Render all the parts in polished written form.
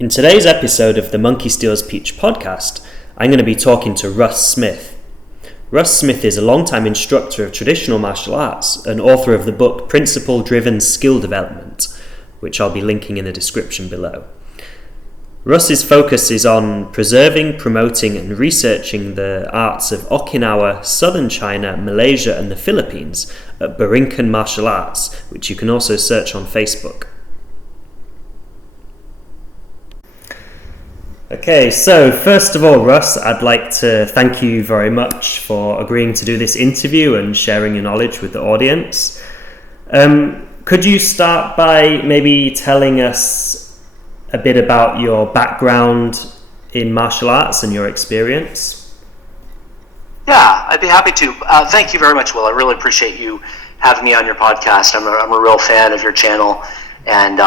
In today's episode of the Monkey Steals Peach podcast, I'm going to be talking to Russ Smith. Russ Smith is a long-time instructor of traditional martial arts and author of the book Principle-Driven Skill Development, which I'll be linking in the description below. Russ's focus is on preserving, promoting and researching the arts of Okinawa, Southern China, Malaysia and the Philippines at Burinkan Martial Arts, which you can also search on Facebook. Okay, so first of all, Russ, I'd like to thank you very much for agreeing to do this interview and sharing your knowledge with the audience. Could you start by maybe telling us a bit about your background in martial arts and your experience? Yeah, I'd be happy to. Thank you very much, Will. I really appreciate you having me on your podcast. I'm a real fan of your channel and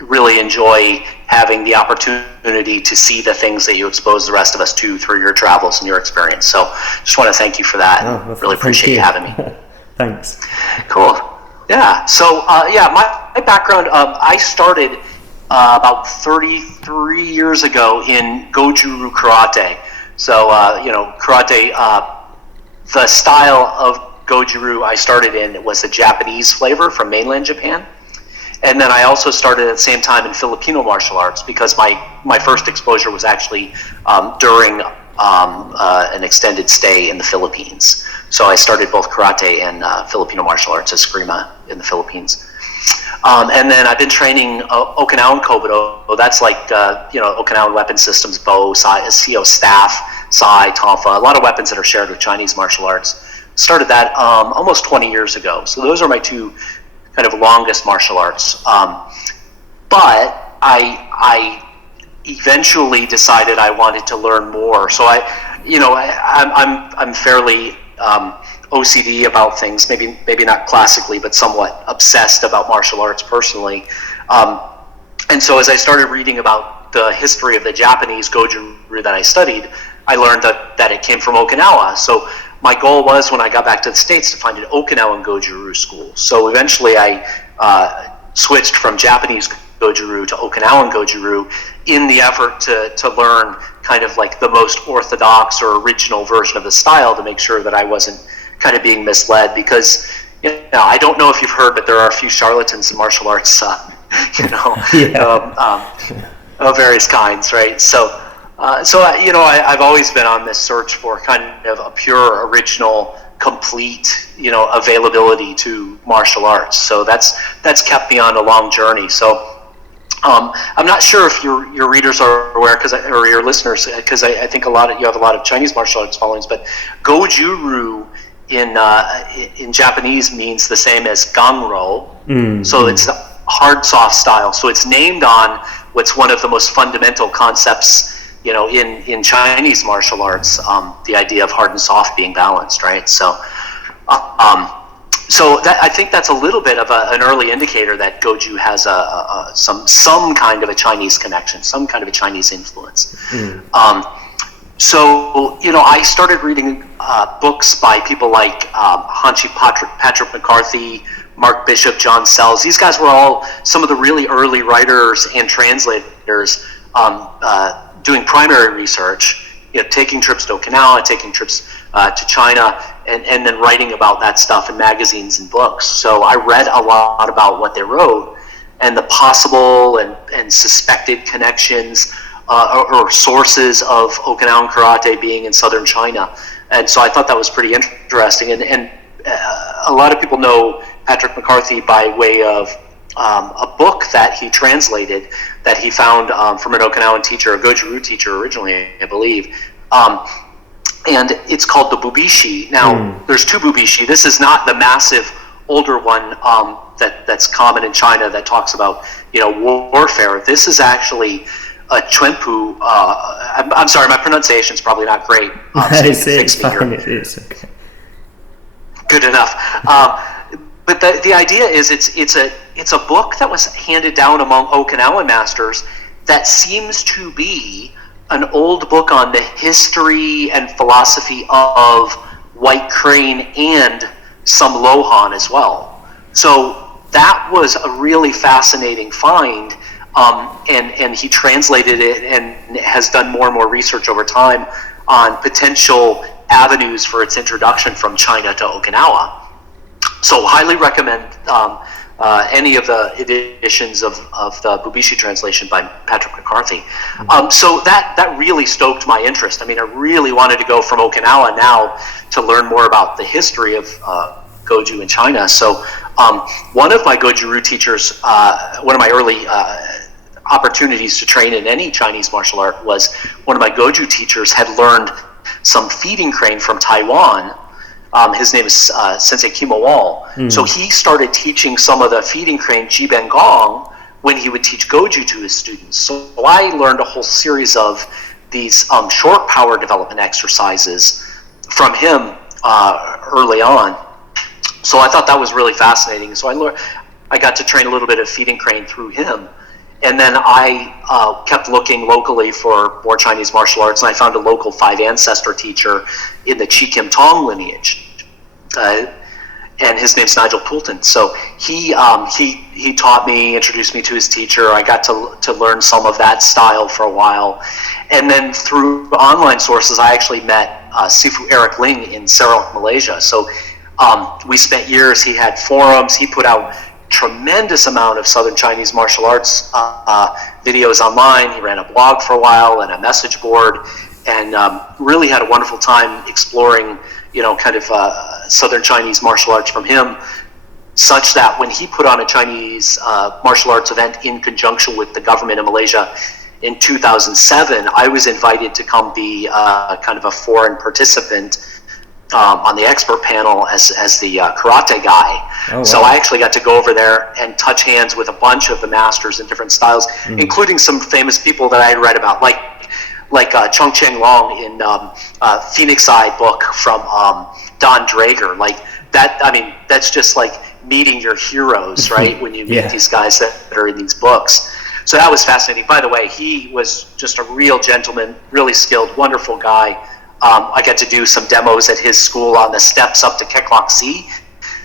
really enjoy having the opportunity to see the things that you expose the rest of us to through your travels and your experience. So just want to thank you for that. Really appreciate you having me. Thanks. Cool. Yeah. So, my background, I started about 33 years ago in Goju-Ryu Karate. So, karate, the style of Goju-Ryu I started in was a Japanese flavor from mainland Japan. And then I also started at the same time in Filipino martial arts because my first exposure was actually during an extended stay in the Philippines. So I started both karate and Filipino martial arts as Eskrima in the Philippines. And then I've been training Okinawan Kobudo. That's like, Okinawan weapon systems, bow, staff, sai, tonfa, a lot of weapons that are shared with Chinese martial arts. Started that almost 20 years ago. So those are my two kind of longest martial arts. But I eventually decided I wanted to learn more. So I'm fairly OCD about things, maybe not classically, but somewhat obsessed about martial arts personally. And so as I started reading about the history of the Japanese Goju-Ryu that I studied, I learned that it came from Okinawa. So my goal was, when I got back to the States, to find an Okinawan Goju-Ryu school. So eventually I switched from Japanese Goju-Ryu to Okinawan Goju-Ryu in the effort to learn kind of like the most orthodox or original version of the style, to make sure that I wasn't kind of being misled. Because, I don't know if you've heard, but there are a few charlatans in martial arts, of various kinds, right? So I've always been on this search for kind of a pure, original, complete, availability to martial arts. So that's kept me on a long journey. So I'm not sure if your readers are aware, or your listeners, because I think you have a lot of Chinese martial arts followings, but Goju-Ryu in Japanese means the same as Gangro. So it's the hard, soft style. So it's named on what's one of the most fundamental concepts in Chinese martial arts, the idea of hard and soft being balanced, right? So I think that's a little bit of an early indicator that Goju has some kind of a Chinese connection, some kind of a Chinese influence. I started reading books by people like Hanshi Patrick McCarthy, Mark Bishop, John Sells. These guys were all some of the really early writers and translators doing primary research, taking trips to Okinawa, taking trips to China, and then writing about that stuff in magazines and books. So I read a lot about what they wrote and the possible and suspected connections or sources of Okinawan karate being in southern China. And so I thought that was pretty interesting. And a lot of people know Patrick McCarthy by way of a book that he translated that he found from an Okinawan teacher, a Goju-Ryu teacher originally, I believe. And it's called the Bubishi. Now, there's two Bubishi. This is not the massive older one that's common in China that talks about warfare. This is actually a Chuanpu. I'm sorry, my pronunciation's probably not great. It's fine. It is okay. Good enough. But the idea is it's a book that was handed down among Okinawan masters that seems to be an old book on the history and philosophy of White Crane and some Lohan as well. So that was a really fascinating find and he translated it and has done more and more research over time on potential avenues for its introduction from China to Okinawa. So highly recommend any of the editions of the Bubishi translation by Patrick McCarthy. So that really stoked my interest. I mean, I really wanted to go from Okinawa now to learn more about the history of Goju in China. So one of my Goju-ryu teachers, one of my early opportunities to train in any Chinese martial art was one of my Goju teachers had learned some feeding crane from Taiwan. His name is Sensei Kimo Wall. So he started teaching some of the feeding crane Jiben Gong when he would teach Goju to his students. So I learned a whole series of these short power development exercises from him early on. So I thought that was really fascinating. So I got to train a little bit of feeding crane through him. And then I kept looking locally for more Chinese martial arts, and I found a local 5 ancestor teacher in the Chi Kim Tong lineage, and his name's Nigel Poulton. So he taught me, introduced me to his teacher. I got to learn some of that style for a while, and then through online sources, I actually met Sifu Eric Ling in Sarawak, Malaysia. So we spent years. He had forums. He put out tremendous amount of Southern Chinese martial arts videos online. He ran a blog for a while and a message board, and really had a wonderful time exploring, kind of Southern Chinese martial arts from him, such that when he put on a Chinese martial arts event in conjunction with the government of Malaysia in 2007, I was invited to come be kind of a foreign participant on the expert panel as the karate guy. Oh, wow. So I actually got to go over there and touch hands with a bunch of the masters in different styles, including some famous people that I had read about, like Chung Cheng Long in Phoenix Eye book from Don Drager. Like that, I mean, that's just like meeting your heroes, right? When you meet these guys that are in these books. So that was fascinating. By the way, he was just a real gentleman, really skilled, wonderful guy. I got to do some demos at his school on the steps up to Keklok-Si.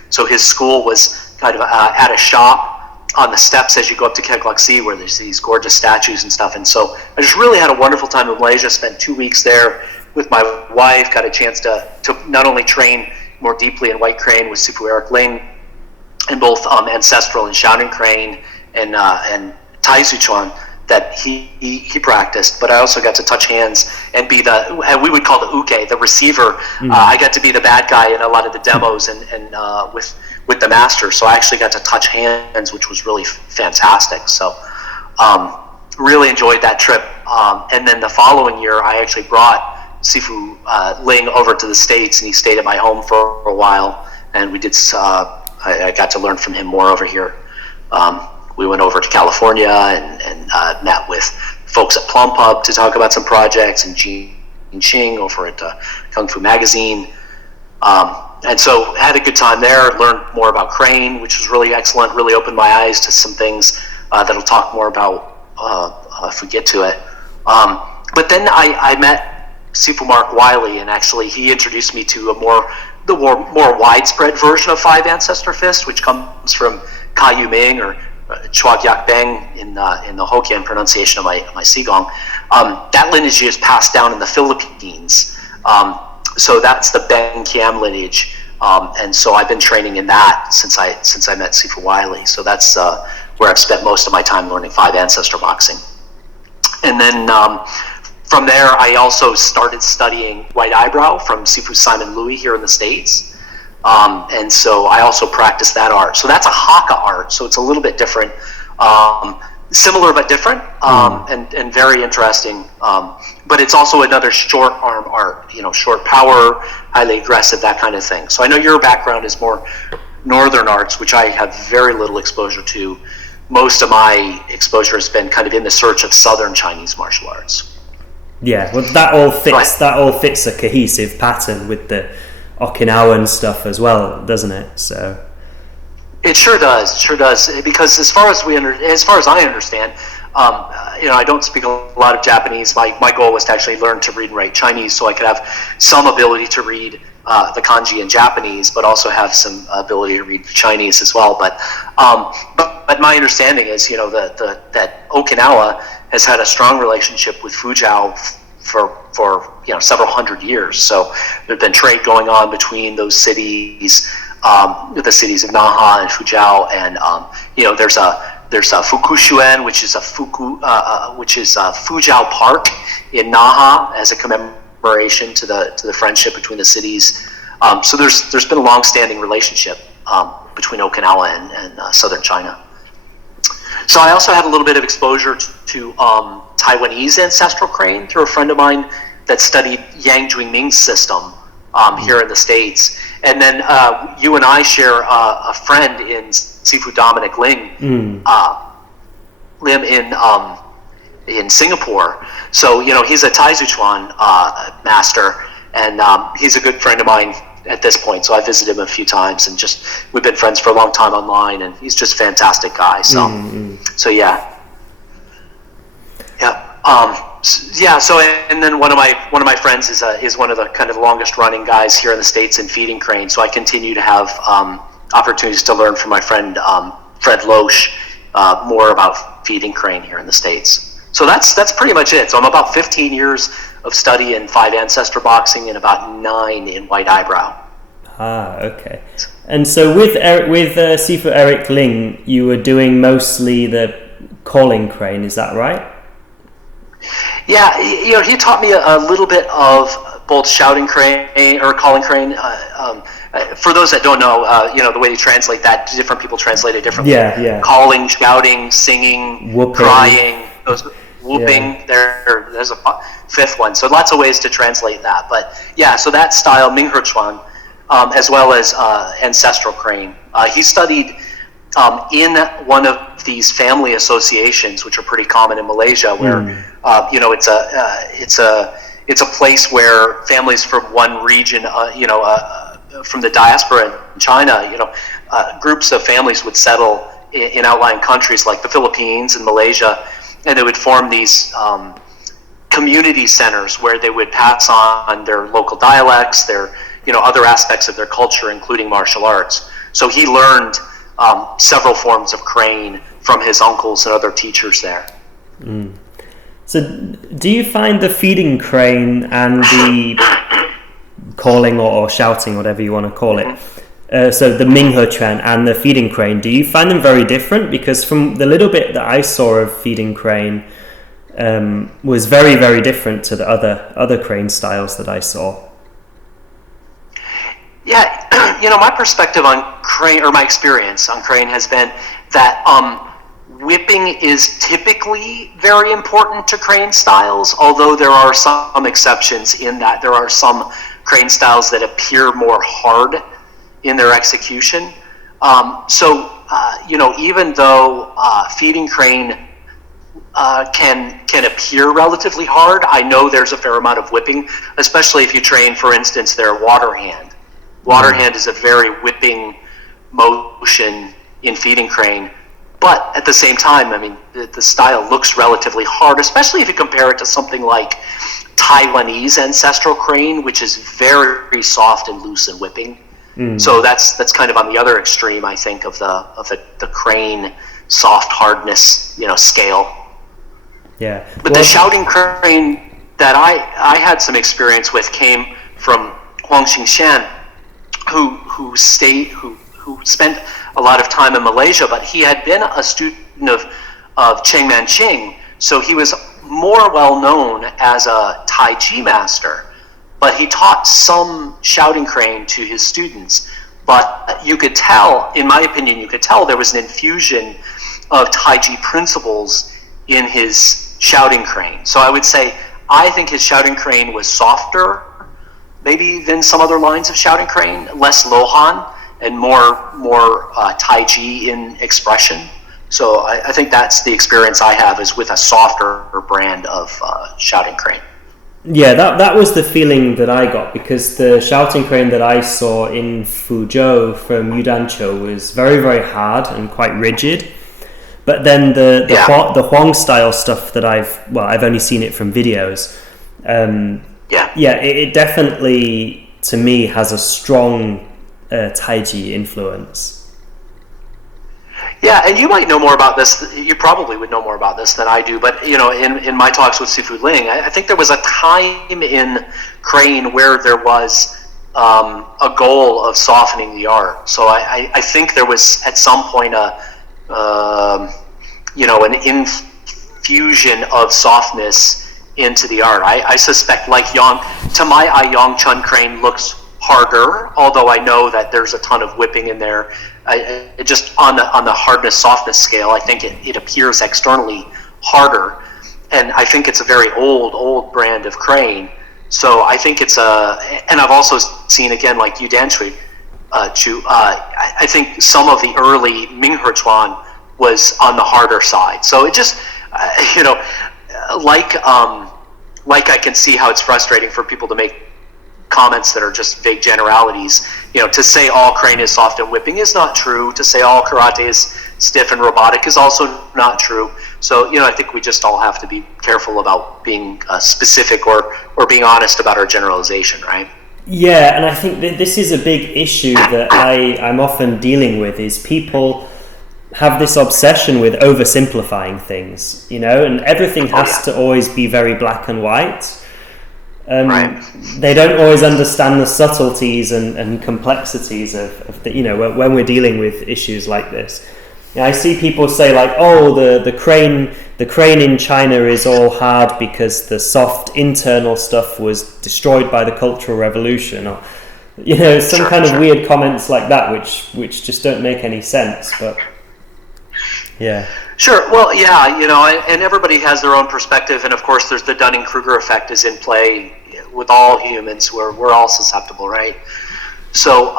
So his school was kind of at a shop on the steps as you go up to Keklok-Si, where there's these gorgeous statues and stuff. And so I just really had a wonderful time in Malaysia, spent 2 weeks there with my wife, got a chance to not only train more deeply in White Crane with Sifu Eric Ling, and both ancestral and Shaolin Crane and Tai Su Chuan that he practiced, but I also got to touch hands and be and we would call the uke, the receiver. I got to be the bad guy in a lot of the demos and with the master. So I actually got to touch hands, which was really fantastic. So really enjoyed that trip. And then the following year, I actually brought Sifu Ling over to the States, and he stayed at my home for a while. And we did. I got to learn from him more over here. We went over to California and met with folks at Plum Pub to talk about some projects, and Gene Ching over at Kung Fu Magazine. And so had a good time there, learned more about Crane, which was really excellent, really opened my eyes to some things that I'll talk more about if we get to it. But then I met Sifu Mark Wiley, and actually he introduced me to the more widespread version of 5 Ancestor Fist, which comes from Kai Yu Ming or Chua Gyak Beng in the Hokkien pronunciation of my Sigong. That lineage is passed down in the Philippines. So that's the Beng Kiam lineage. And so I've been training in that since I met Sifu Wiley. So that's where I've spent most of my time learning 5 Ancestor boxing. And then from there, I also started studying White Eyebrow from Sifu Simon Louis here in the States. And so I also practice that art. So that's a Hakka art, so it's a little bit different. Similar but different, and very interesting. But it's also another short arm art, short power, highly aggressive, that kind of thing. So I know your background is more northern arts, which I have very little exposure to. Most of my exposure has been kind of in the search of southern Chinese martial arts. Yeah, well, that all fits. Right. That all fits a cohesive pattern with the Okinawan stuff as well, doesn't it? So it sure does. Because as far as I understand, I don't speak a lot of Japanese. My goal was to actually learn to read and write Chinese, so I could have some ability to read the kanji in Japanese, but also have some ability to read Chinese as well. But but my understanding is, that Okinawa has had a strong relationship with Fujian for several hundred years. So there's been trade going on between those cities, the cities of Naha and Fuzhou, and there's a Fukushuen, which is a Fuzhou Park in Naha as a commemoration to the friendship between the cities. So there's been a long-standing relationship between Okinawa and southern China. So I also had a little bit of exposure to Taiwanese ancestral crane through a friend of mine that studied Yang Juingming's system here in the States. And then you and I share a friend in Sifu Dominic Lim in Singapore. So, he's a Taizuchuan master, and he's a good friend of mine at this point. So I visited him a few times, and we've been friends for a long time online, and he's just a fantastic guy. So, so yeah. So and then one of my friends is one of the kind of longest running guys here in the States in feeding crane. So I continue to have opportunities to learn from my friend Fred Loesch more about feeding crane here in the States. So that's pretty much it. So I'm about 15 years of study in 5 ancestor boxing and about 9 in white eyebrow. Ah, okay. And so with Sifu Eric Ling, you were doing mostly the calling crane, is that right? Yeah, he taught me a little bit of both shouting crane or calling crane. For those that don't know, the way you translate that, different people translate it differently. Yeah. Calling, shouting, singing, whooping. Crying, whooping. Yeah. There's a 5th one. So lots of ways to translate that. But yeah, so that style, Minghechuan, as well as ancestral crane. He studied in one of these family associations, which are pretty common in Malaysia, where it's a place where families from one region, from the diaspora in China, groups of families would settle in outlying countries like the Philippines and Malaysia, and they would form these community centers where they would pass on their local dialects, their other aspects of their culture, including martial arts. So he learned several forms of crane from his uncles and other teachers there. So do you find the feeding crane and the calling or shouting, whatever you want to call it, so the Minghechuan and the feeding crane, do you find them very different? Because from the little bit that I saw of feeding crane was very, very different to the other crane styles that I saw. Yeah, my perspective on crane, or my experience on crane, has been that whipping is typically very important to crane styles, although there are some exceptions in that there are some crane styles that appear more hard in their execution. Even though feeding crane can appear relatively hard, I know there's a fair amount of whipping, especially if you train, for instance, their water hand. Water hand is a very whipping motion in feeding crane, but at the same time, I mean, the style looks relatively hard, especially if you compare it to something like Taiwanese ancestral crane, which is very soft and loose and whipping. So that's kind of on the other extreme, I think, of the crane soft hardness, scale. Yeah. But the shouting crane that I had some experience with came from Huang Xingshan, who spent a lot of time in Malaysia, but he had been a student of Cheng Man-ching, so he was more well known as a Tai Chi master, but he taught some shouting crane to his students. But you could tell, in my opinion, there was an infusion of Tai Chi principles in his shouting crane. So I would say, I think his shouting crane was softer maybe than some other lines of shouting crane, less Lohan and more Tai Chi in expression. So I think that's the experience I have, is with a softer brand of shouting crane. Yeah, that was the feeling that I got, because the shouting crane that I saw in Fuzhou from Yudancho was very, very hard and quite rigid. But then the Huang style stuff that I've only seen it from videos. It definitely, to me, has a strong Tai Chi influence. Yeah, and you might know more about this. You probably would know more about this than I do. But in my talks with Sifu Ling, I think there was a time in Crane where there was a goal of softening the art. So I think there was at some point an infusion of softness into the art. I suspect, like to my eye, Yang Chun Crane looks harder, although I know that there's a ton of whipping in there. Just on the hardness softness scale, I think it appears externally harder, and I think it's a very old brand of Crane. So I think and I've also seen, again, like Yu Danshui Chu. I think some of the early Ming Hechuan was on the harder side. So it just like I can see how it's frustrating for people to make comments that are just vague generalities. To say all Crane is soft and whipping is not true. To say all karate is stiff and robotic is also not true. So I think we just all have to be careful about being specific or being honest about our generalization, right? Yeah, and I think that this is a big issue that I'm often dealing with, is people have this obsession with oversimplifying things, and everything has to always be very black and white. Right. They don't always understand the subtleties and complexities of the, when we're dealing with issues like this. I see people say, like, the crane in China is all hard because the soft internal stuff was destroyed by the Cultural Revolution, or some kind of weird comments like that, which just don't make any sense. But yeah. Sure. Well, yeah, and everybody has their own perspective, and of course, there's the Dunning-Kruger effect is in play with all humans. We're all susceptible, right? So,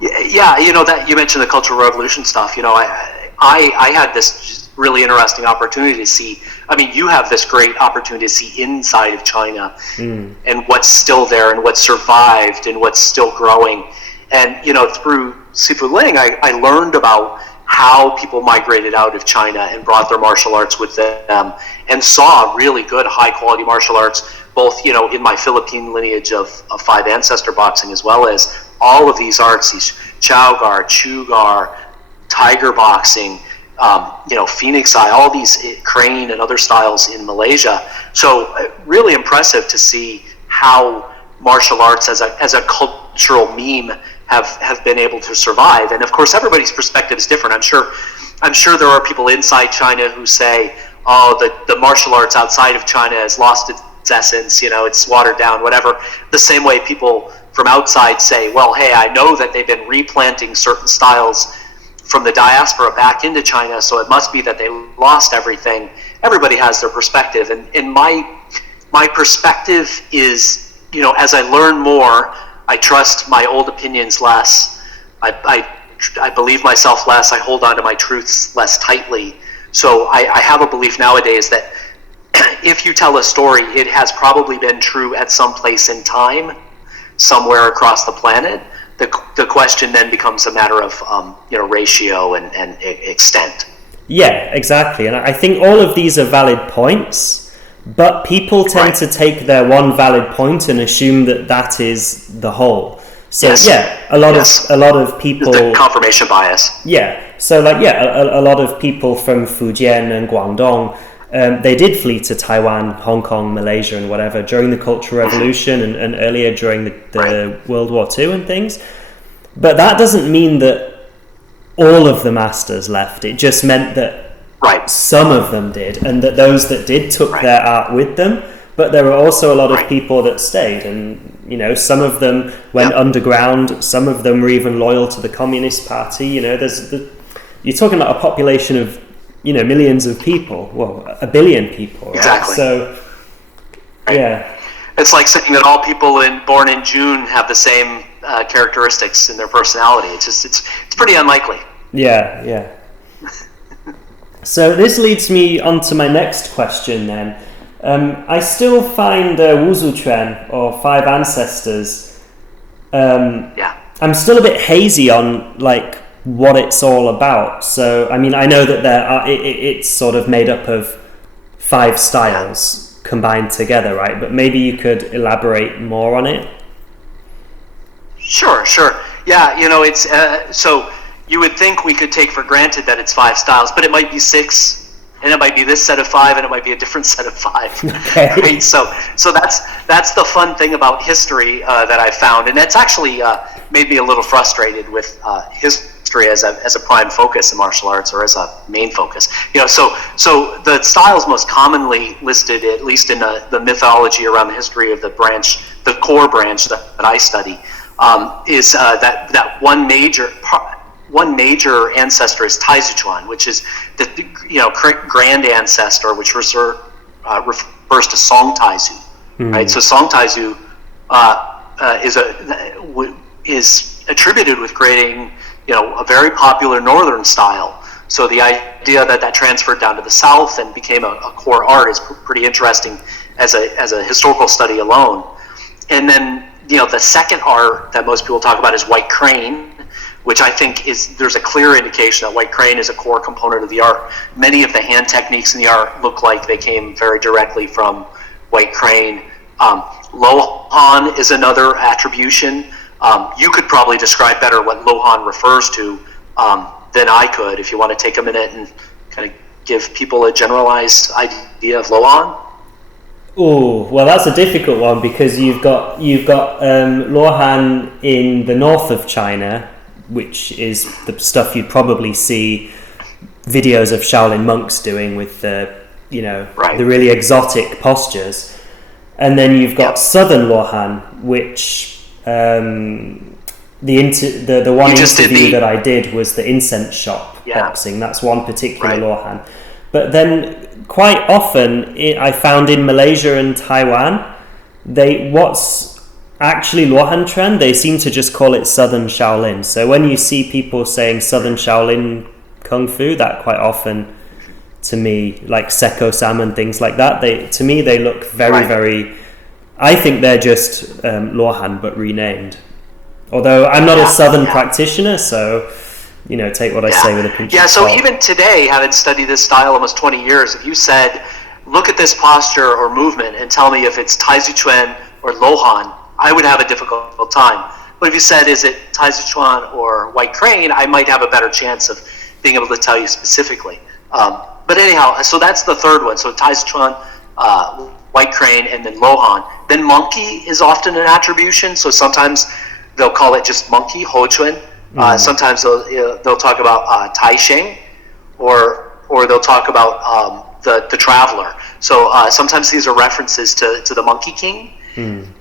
that you mentioned the Cultural Revolution stuff. I had this really interesting opportunity to see. I mean, you have this great opportunity to see inside of China and what's still there and what's survived and what's still growing. And through Sifu Ling, I learned about how people migrated out of China and brought their martial arts with them, and saw really good high quality martial arts, both in my Philippine lineage of 5 ancestor boxing, as well as all of these arts, these Chow Gar, Chu Gar, Tiger boxing, Phoenix Eye, all these Crane and other styles in Malaysia. So really impressive to see how martial arts as a cultural meme have been able to survive. And of course, everybody's perspective is different. I'm sure there are people inside China who say, the martial arts outside of China has lost its essence, it's watered down, whatever. The same way people from outside say, well, hey, I know that they've been replanting certain styles from the diaspora back into China, so it must be that they lost everything. Everybody has their perspective, and my perspective is, as I learn more, I trust my old opinions less. I believe myself less. I hold on to my truths less tightly. So I have a belief nowadays that if you tell a story, it has probably been true at some place in time, somewhere across the planet. The question then becomes a matter of ratio and extent. Yeah, exactly. And I think all of these are valid points. But people tend to take their one valid point and assume that is the whole. So a lot of people, the confirmation bias. Yeah. So a lot of people from Fujian and Guangdong, they did flee to Taiwan, Hong Kong, Malaysia, and whatever during the Cultural Revolution and earlier during the World War II and things. But that doesn't mean that all of the masters left. It just meant that some of them did, and that those that did took their art with them. But there were also a lot of people that stayed, and some of them went underground. Some of them were even loyal to the Communist Party. You're talking about a population of millions of people. Well, 1 billion people. Right? Exactly. So it's like saying that all people born in June have the same characteristics in their personality. It's pretty unlikely. Yeah. So this leads me on to my next question then. I still find Wuzu Chuan, or 5 ancestors, I'm still a bit hazy on what it's all about. So, I mean, I know that it's sort of made up of 5 styles combined together, right? But maybe you could elaborate more on it? Sure. Yeah, it's so you would think we could take for granted that it's 5 styles, but it might be 6. And it might be this set of 5, and it might be a different set of 5. Okay. Right? So that's the fun thing about history that I found, and it's actually made me a little frustrated with history as a prime focus in martial arts, or as a main focus. So the styles most commonly listed, at least in the mythology around the history of the core branch that I study, is that one major ancestor is Taizuchuan, which is the grand ancestor, which refers to Song Taizu, right? So Song Taizu is attributed with creating a very popular northern style. So the idea that transferred down to the south and became a core art is pretty interesting as a historical study alone. And then the second art that most people talk about is White Crane, which I think there's a clear indication that White Crane is a core component of the art. Many of the hand techniques in the art look like they came very directly from White Crane. Lohan is another attribution. You could probably describe better what Lohan refers to than I could, if you want to take a minute and kind of give people a generalized idea of Lohan. Oh, well, that's a difficult one, because you've got Lohan in the north of China, which is the stuff you'd probably see videos of Shaolin monks doing with the the really exotic postures. And then you've got southern Lohan, which the one interview that I did was the incense shop boxing. That's one particular Lohan. But then quite often I found in Malaysia and Taiwan, what's actually Lohan trend, they seem to just call it Southern Shaolin. So when you see people saying Southern Shaolin Kung Fu, that quite often, to me, like Seko Sam and things like that, they look very, very, I think they're just Lohan but renamed. Although I'm not a Southern practitioner, so take what I say with a pinch of salt. So even today, having studied this style almost 20 years, if you said, look at this posture or movement and tell me if it's Taizuchuan or Lohan, I would have a difficult time. But if you said, is it Taizuchuan or White Crane, I might have a better chance of being able to tell you specifically. But anyhow, so that's the third one. So Taizuchuan, White Crane, and then Lohan. Then monkey is often an attribution. So sometimes they'll call it just monkey, Hochuan. Sometimes they'll talk about Tai Sheng, or they'll talk about the traveler. So sometimes these are references to the Monkey King.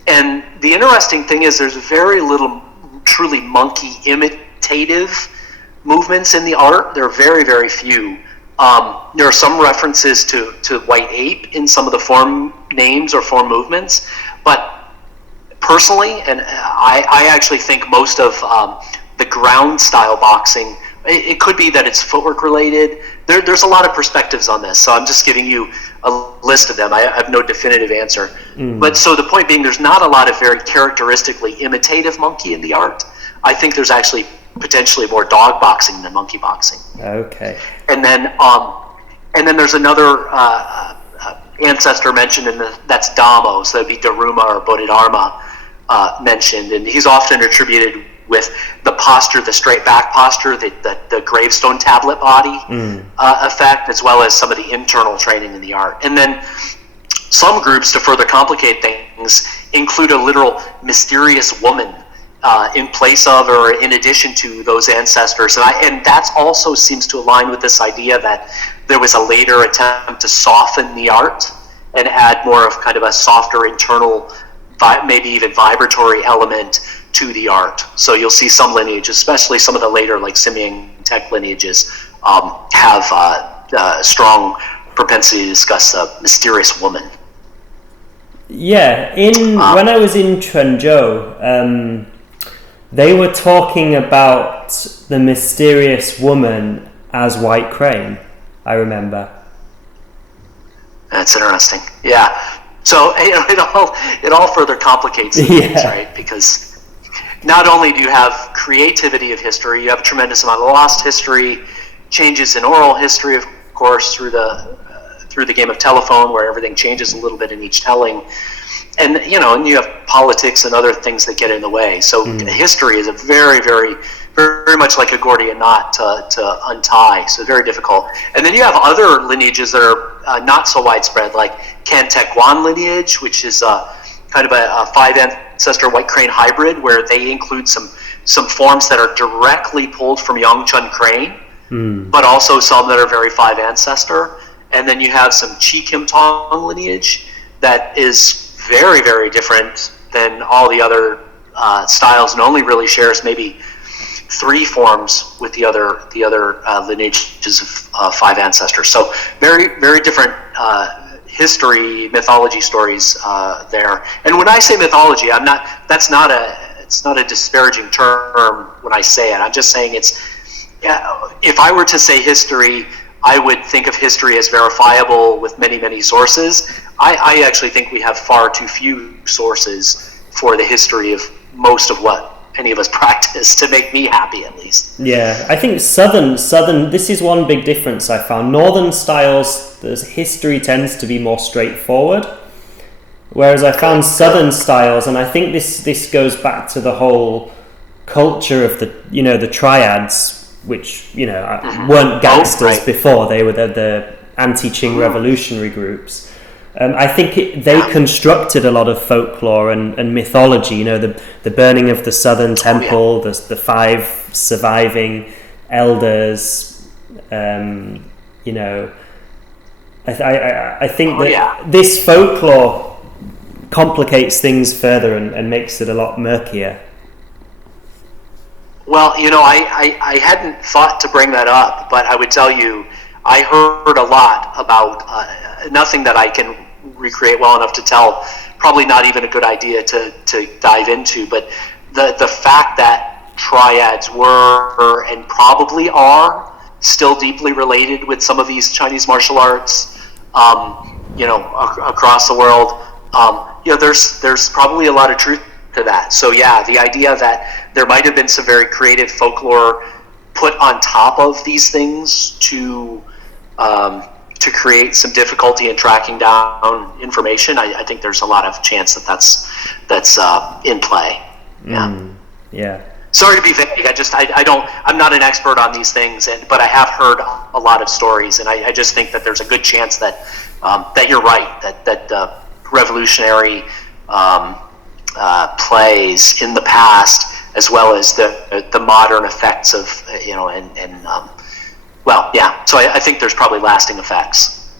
And the interesting thing is there's very little truly monkey imitative movements in the art. There are very, very few. There are some references to white ape in some of the form names or form movements, but personally, and I actually think most of the ground style boxing, it could be that it's footwork related. There's a lot of perspectives on this, so I'm just giving you a list of them. I have no definitive answer. But so the point being, there's not a lot of very characteristically imitative monkey in the art. I think there's actually potentially more dog boxing than monkey boxing. Okay. And then there's another ancestor mentioned that's Damo, so that'd be Daruma or Bodhidharma mentioned, and he's often attributed with the posture, the straight back posture, the gravestone tablet body effect, as well as some of the internal training in the art. And then some groups, to further complicate things, include a literal mysterious woman in place of or in addition to those ancestors. And that also seems to align with this idea that there was a later attempt to soften the art and add more of kind of a softer internal, maybe even vibratory element to the art. So you'll see some lineages, especially some of the later like Simian Tech lineages, have strong propensity to discuss a mysterious woman. Yeah, when I was in Chenzhou, they were talking about the mysterious woman as White Crane, I remember. That's interesting. Yeah. So it all further complicates things, right? Because not only do you have creativity of history, you have a tremendous amount of lost history, changes in oral history, of course, through the game of telephone, where everything changes a little bit in each telling, and you have politics and other things that get in the way. So history is a very, very very much like a Gordian knot to untie, so very difficult. And then you have other lineages that are not so widespread, like Kantekwan lineage, which is kind of a five ancestor white crane hybrid, where they include some forms that are directly pulled from Yongchun crane, but also some that are very five ancestor. And then you have some Chi Kim Tong lineage that is very, very different than all the other styles, and only really shares maybe 3 forms with the other lineages of five ancestors. So very, very different history, mythology stories there. And when I say mythology, it's not a disparaging term when I say it. I'm just saying if I were to say history, I would think of history as verifiable with many, many sources. I actually think we have far too few sources for the history of most of what any of us practice to make me happy, at least. Yeah, I think southern, this is one big difference I found. Northern styles, the history tends to be more straightforward, whereas I found southern styles, and I think this goes back to the whole culture of the triads, which weren't gangsters before. They were the anti-Qing revolutionary groups. I think they constructed a lot of folklore and mythology. The burning of the Southern Temple, the 5 surviving elders. I think that this folklore complicates things further and makes it a lot murkier. Well, I hadn't thought to bring that up, but I would tell you, I heard a lot about nothing that I can recreate well enough to tell. Probably not even a good idea to dive into, but the fact that triads were and probably are still deeply related with some of these Chinese martial arts, across the world. There's probably a lot of truth to that. So yeah, the idea that there might have been some very creative folklore put on top of these things to create some difficulty in tracking down information, I think there's a lot of chance that's in play. Yeah. Yeah. Sorry to be vague. I'm not an expert on these things, but I have heard a lot of stories, and I just think that there's a good chance that you're right, that revolutionary plays in the past, as well as the modern effects of so I think there's probably lasting effects.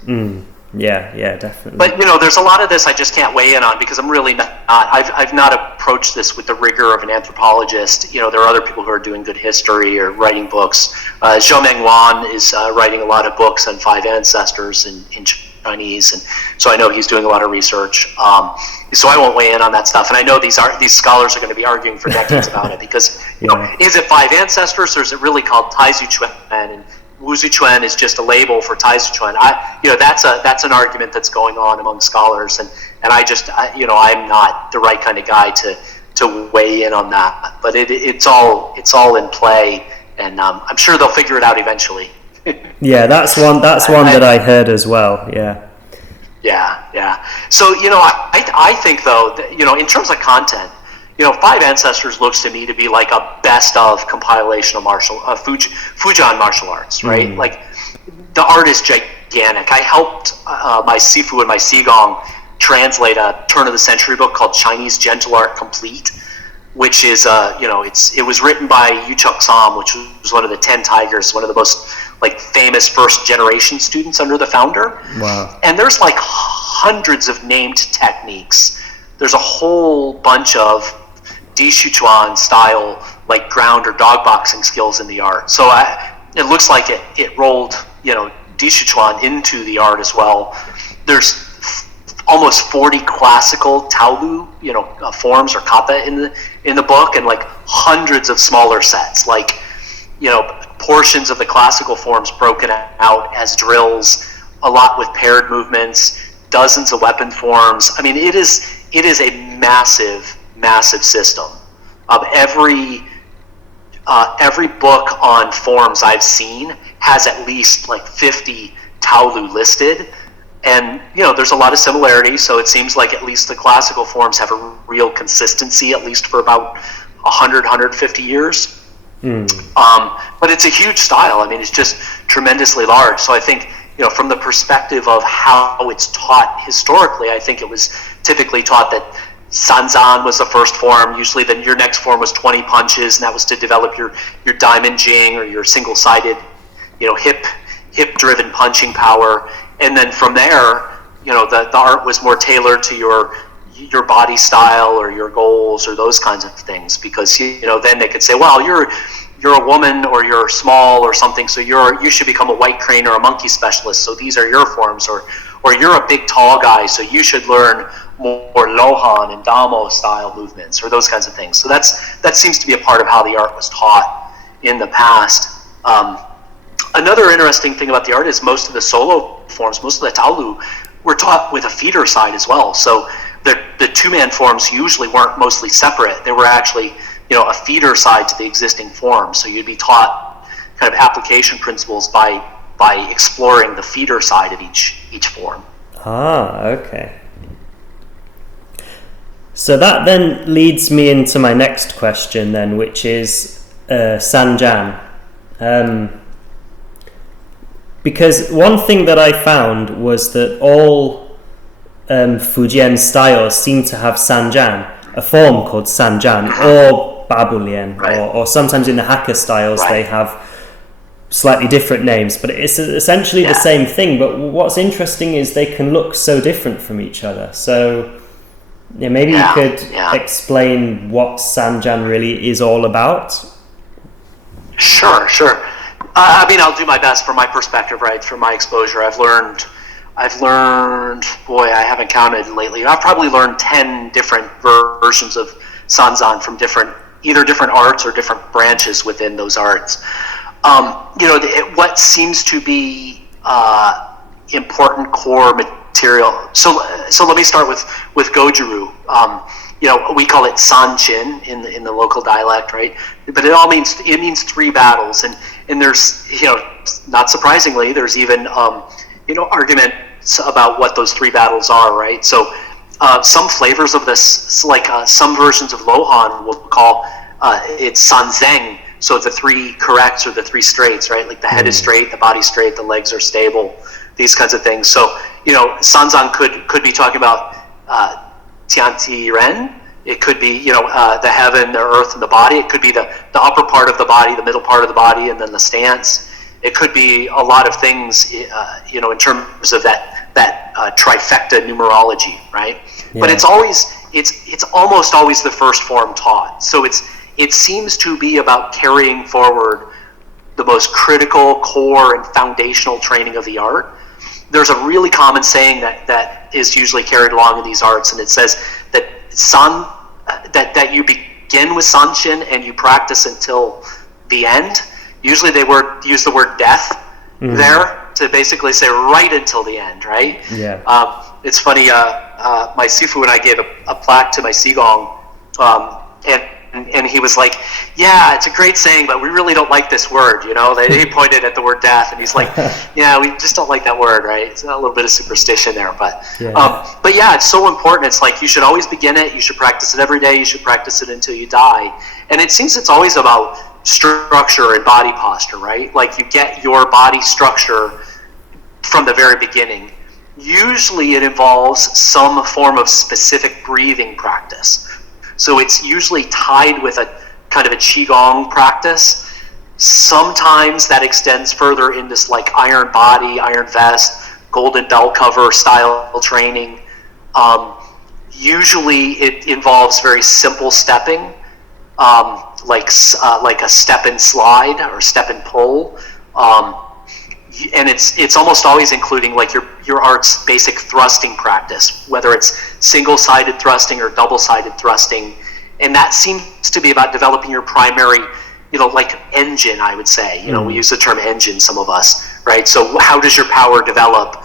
Yeah, definitely. But there's a lot of this I just can't weigh in on, because I'm really not. I've not approached this with the rigor of an anthropologist. There are other people who are doing good history or writing books. Zhou Mengwan is writing a lot of books on five ancestors in Chinese, and so I know he's doing a lot of research. So I won't weigh in on that stuff. And I know these scholars are going to be arguing for decades about it, because is it five ancestors, or is it really called Taizu Chuan? And Wuzu Chuan is just a label for Taizu Chuan. That's an argument that's going on among scholars, and I'm not the right kind of guy to weigh in on that. But it's all in play, and I'm sure they'll figure it out eventually. Yeah, that's one that I heard as well. Yeah. So I think though that, in terms of content, Five Ancestors looks to me to be like a best of compilation of Fujian martial arts, right? Like, the art is gigantic. I helped my Sifu and my Sigong translate a turn of the century book called Chinese Gentle Art Complete, which is it was written by Yu Chuk Sam, which was one of the 10 Tigers, one of the most famous first generation students under the founder. Wow. And there's hundreds of named techniques. There's a whole bunch of Dishuchuan style ground or dog boxing skills in the art. So it looks like it rolled Dishuchuan into the art as well. There's almost 40 classical Taolu forms or kata in the book, and hundreds of smaller sets, portions of the classical forms broken out as drills, a lot with paired movements, dozens of weapon forms. I mean, it is a massive system. Of every book on forms I've seen has at least 50 Taolu listed, and there's a lot of similarities. So it seems like at least the classical forms have a real consistency, at least for about 150 years. But it's a huge style. I mean, it's just tremendously large. So I think, from the perspective of how it's taught historically, I think it was typically taught that Sanzan was the first form. Usually then your next form was 20 punches, and that was to develop your diamond jing, or your single-sided, hip-driven punching power. And then from there, the art was more tailored to your body style or your goals or those kinds of things, because then they could say, well, you're a woman, or you're small or something, so you should become a white crane or a monkey specialist, so these are your forms, or you're a big tall guy, so you should learn more Lohan and Damo style movements, or those kinds of things. So that seems to be a part of how the art was taught in the past. Another interesting thing about the art is most of the solo forms, most of the Taolu, were taught with a feeder side as well. So the two-man forms usually weren't mostly separate. They were actually a feeder side to the existing form. So you'd be taught kind of application principles by exploring the feeder side of each form. Okay. So that then leads me into my next question then, which is Sanjan. Because one thing that I found was that all Fujian styles seem to have Sanjan, a form called Sanjan, or Babulian, right. or sometimes in the Hakka styles they have slightly different names, but it's essentially the same thing. But what's interesting is they can look so different from each other. So maybe you could explain what Sanjan really is all about. Sure. I mean, I'll do my best from my perspective, right? From my exposure, I've learned, boy, I haven't counted lately. I've probably learned 10 different versions of Sanzan from either different arts or different branches within those arts. What seems to be important core material. So let me start with Goju-ryu. We call it Sanchin in the local dialect, right? But it means 3 battles, and there's not surprisingly there's even arguments about what those 3 battles are, right? So some flavors of this, like some versions of Lohan will call it Sanzeng. So the 3 corrects or the 3 straights, right? Like the head is straight, the body's straight, the legs are stable, these kinds of things. So Sanzang could be talking about Tianti Ren. It could be the heaven, the earth, and the body. It could be the upper part of the body, the middle part of the body, and then the stance. It could be a lot of things, in terms of that trifecta numerology, right? Yeah. But it's almost always the first form taught. So it seems to be about carrying forward the most critical, core, and foundational training of the art. There's a really common saying that is usually carried along in these arts, and it says that that you begin with Sanshin and you practice until the end. Usually they use the word death there to basically say right until the end, right? Yeah. It's funny, my Sifu and I gave a plaque to my Sigong, and he was like, yeah, it's a great saying, but we really don't like this word, He pointed at the word death, and he's like, yeah, we just don't like that word, right? It's a little bit of superstition there, but it's so important. It's like you should always begin it, you should practice it every day, you should practice it until you die. And it seems it's always about structure and body posture, right? Like you get your body structure from the very beginning. Usually it involves some form of specific breathing practice. So it's usually tied with a kind of a Qigong practice. Sometimes that extends further into like iron body, iron vest, golden belt cover style training. Usually it involves very simple stepping, like a step and slide or step and pull. And it's almost always including like your art's basic thrusting practice, whether it's single-sided thrusting or double-sided thrusting, and that seems to be about developing your primary, like engine, I would say. We use the term engine, some of us, right? So how does your power develop?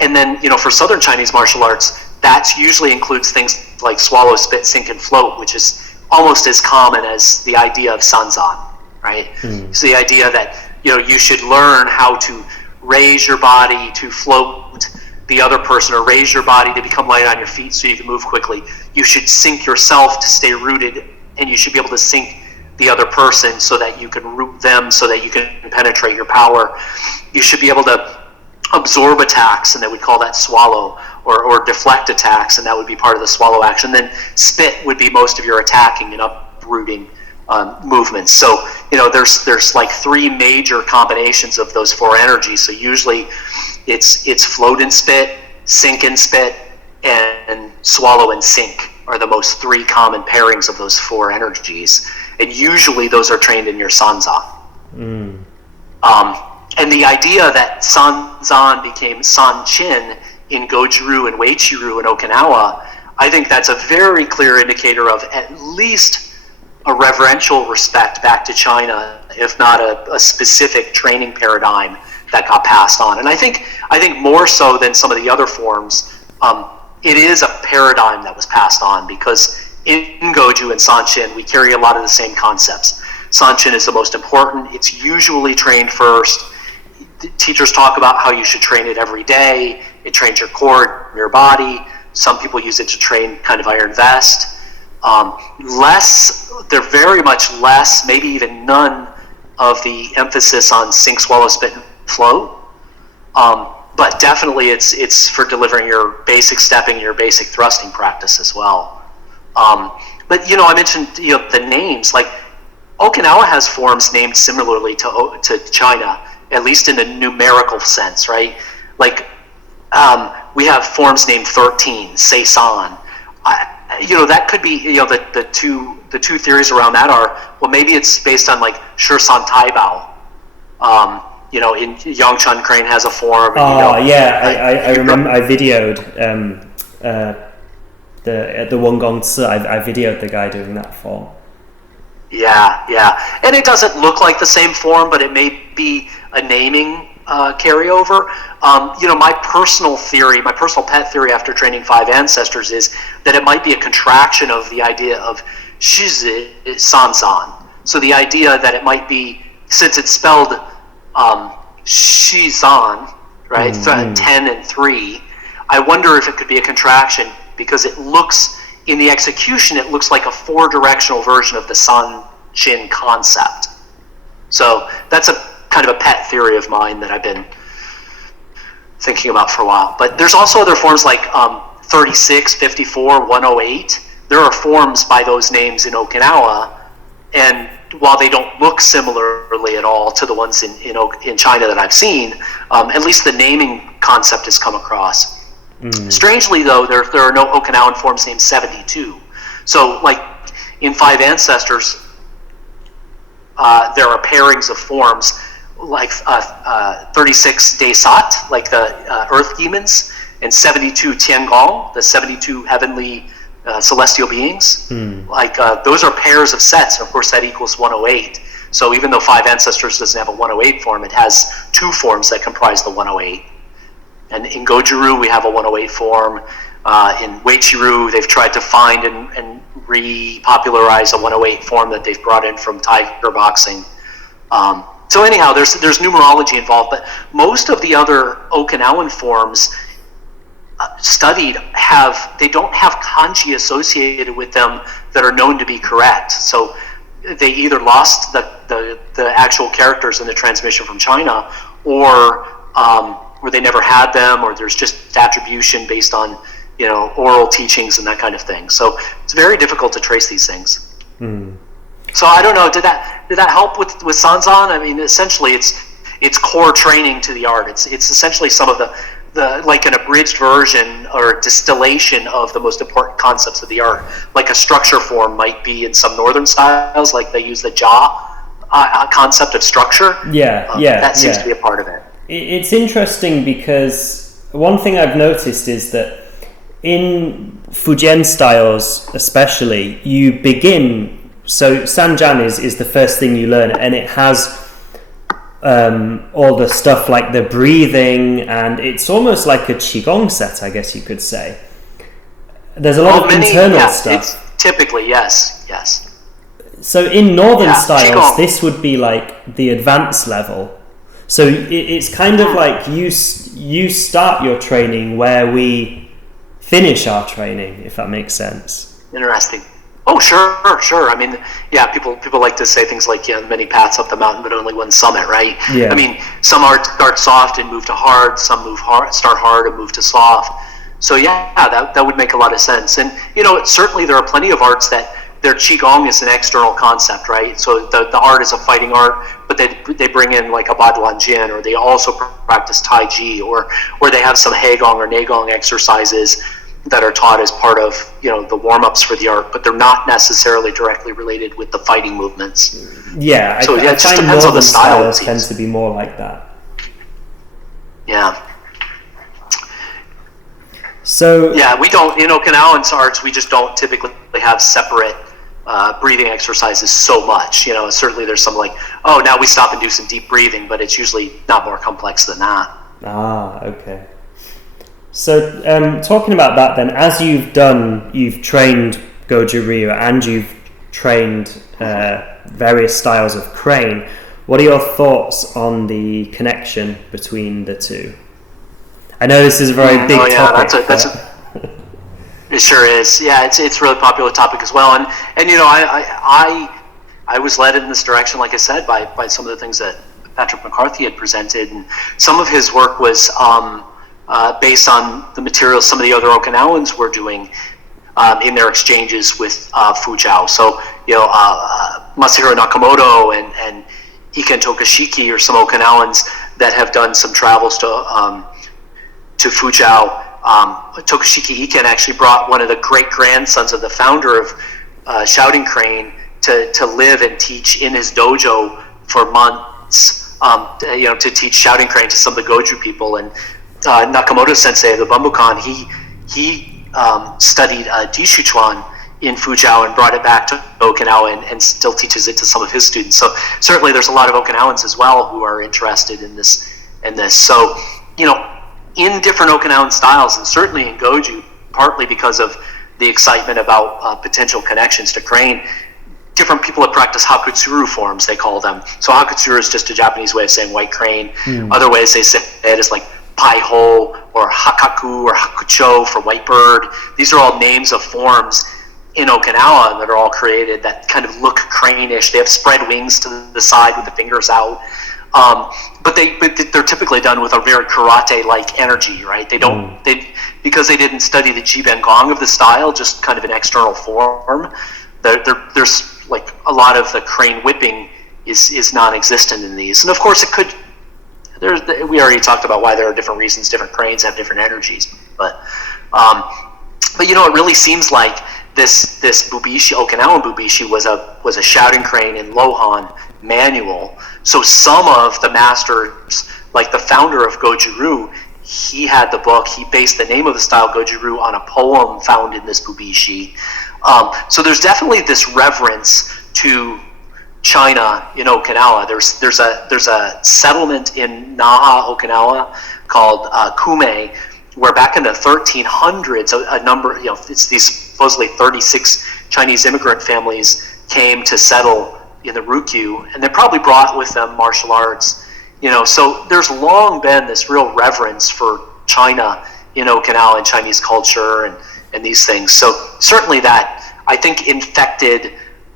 And then, for Southern Chinese martial arts, that usually includes things like swallow, spit, sink, and float, which is almost as common as the idea of Sanzan, right? So the idea that you should learn how to raise your body to float the other person, or raise your body to become light on your feet so you can move quickly. You should sink yourself to stay rooted, and you should be able to sink the other person so that you can root them, so that you can penetrate your power. You should be able to absorb attacks, and they would call that swallow, or deflect attacks, and that would be part of the swallow action. Then spit would be most of your attacking and uprooting movements. So there's like 3 major combinations of those 4 energies. So usually it's float and spit, sink and spit, and swallow and sink are the most 3 common pairings of those 4 energies. And usually those are trained in your Sanzan. And the idea that Sanzan became Sanchin in Goju-ryu and Uechi-ryu in Okinawa, I think that's a very clear indicator of at least a reverential respect back to China, if not a specific training paradigm that got passed on. And I think more so than some of the other forms, it is a paradigm that was passed on, because in Goju and Sanchin, we carry a lot of the same concepts. Sanchin is the most important. It's usually trained first. Teachers talk about how you should train it every day. It trains your core, your body. Some people use it to train kind of iron vest. They're very much less, maybe even none, of the emphasis on sink, swallow, spit, and float. But definitely it's for delivering your basic stepping, your basic thrusting practice as well. But I mentioned the names. Like Okinawa has forms named similarly to China, at least in a numerical sense, right? Like we have forms named 13, Seisan. That could be the two theories around that are, well, maybe it's based on like Shursan Taibao. In Yongchun Crane has a form. I remember I videoed the Wongong Tzu. I videoed the guy doing that form. Yeah, and it doesn't look like the same form, but it may be a naming carryover. My personal theory, my personal pet theory after training 5 ancestors is that it might be a contraction of the idea of Shizi Sanzan. So the idea that it might be, since it's spelled Shizan, right, 10 and 3, I wonder if it could be a contraction, because it looks, in the execution, it looks like a 4-directional version of the San-Chin concept. So that's a kind of a pet theory of mine that I've been thinking about for a while. But there's also other forms like 36, 54, 108. There are forms by those names in Okinawa, and while they don't look similarly at all to the ones in China that I've seen, at least the naming concept has come across. Strangely, though, there are no Okinawan forms named 72. So, like in 5 ancestors, there are pairings of forms like 36 Desat, like the earth demons, and 72 Tiangong, the 72 heavenly celestial beings. Like those are pairs of sets, and of course that equals 108. So even though 5 ancestors doesn't have a 108 form, it has 2 forms that comprise the 108. And in Goju-ryu, we have a 108 form. In Uechi-ryu, they've tried to find and repopularize a 108 form that they've brought in from tiger boxing. So anyhow, there's numerology involved, but most of the other Okinawan forms studied they don't have kanji associated with them that are known to be correct. So they either lost the actual characters in the transmission from China, or they never had them, or there's just attribution based on oral teachings and that kind of thing. So it's very difficult to trace these things. So I don't know. Did that help with Sanzan? I mean, essentially, it's core training to the art. It's essentially some of the like an abridged version or distillation of the most important concepts of the art. Like a structure form might be in some northern styles, like they use the Ja concept of structure. That seems to be a part of it. It's interesting because one thing I've noticed is that in Fujian styles, especially, you begin. So Sanjan is the first thing you learn, and it has all the stuff like the breathing, and it's almost like a Qigong set, I guess you could say. There's a lot of internal stuff. It's typically, yes. So in northern styles, Qigong. This would be like the advanced level. So it's kind of like you start your training where we finish our training, if that makes sense. Interesting. Oh, sure. I mean, yeah, people like to say things like, many paths up the mountain, but only one summit, right? Yeah. I mean, some art start soft and move to hard. Some start hard and move to soft. So yeah, that would make a lot of sense. And certainly there are plenty of arts that their qigong is an external concept, right? So the art is a fighting art, but they bring in like a Baduan Jin, or they also practice Tai Chi, or they have some Heigong or Neigong exercises that are taught as part of the warm-ups for the art, but they're not necessarily directly related with the fighting movements. Yeah, so I it just find depends on the northern style. styles tends to be more like that. Yeah. So yeah, we don't in Okinawan arts. We just don't typically have separate breathing exercises so much. Certainly there's some like, oh, now we stop and do some deep breathing, but it's usually not more complex than that. Okay. So, talking about that then, as you've trained Goju Ryu and you've trained various styles of crane, what are your thoughts on the connection between the two? I know this is a very big topic. It sure is. Yeah, it's a really popular topic as well. And I was led in this direction, like I said, by some of the things that Patrick McCarthy had presented, and some of his work was based on the materials some of the other Okinawans were doing in their exchanges with Fujian. So, Masahiro Nakamoto and Iken Tokashiki are some Okinawans that have done some travels to Fujian. Tokashiki Iken actually brought one of the great-grandsons of the founder of Shouting Crane to live and teach in his dojo for months, to teach Shouting Crane to some of the Goju people. And Nakamoto Sensei, the Bambukan, he studied Dishuchuan in Fujian and brought it back to Okinawa and still teaches it to some of his students. So certainly there's a lot of Okinawans as well who are interested in this. So, in different Okinawan styles, and certainly in Goju, partly because of the excitement about potential connections to crane, different people that practice hakutsuru forms, they call them. So hakutsuru is just a Japanese way of saying white crane. Other ways they say it is like paiho or hakaku or hakucho for white bird. These are all names of forms in Okinawa that are all created that kind of look crane-ish. They have spread wings to the side with the fingers out. But they're typically done with a very karate-like energy, right? Because they didn't study the jiben gong of the style, just kind of an external form. There's like a lot of the crane whipping is non-existent in these, and of course it could. We already talked about why there are different reasons different cranes have different energies, but it really seems like this bubishi, Okinawan bubishi, was a shouting crane in Lohan manual. So some of the masters, like the founder of Goju-ryu, he had the book. He based the name of the style Goju-ryu on a poem found in this bubishi. So there's definitely this reverence to China in Okinawa. There's a settlement in Naha, Okinawa, called Kume, where back in the 1300s, a number, it's these supposedly 36 Chinese immigrant families came to settle in the Ryukyu, and they probably brought with them martial arts. So there's long been this real reverence for China in Okinawa and Chinese culture and these things. So certainly that, I think, infected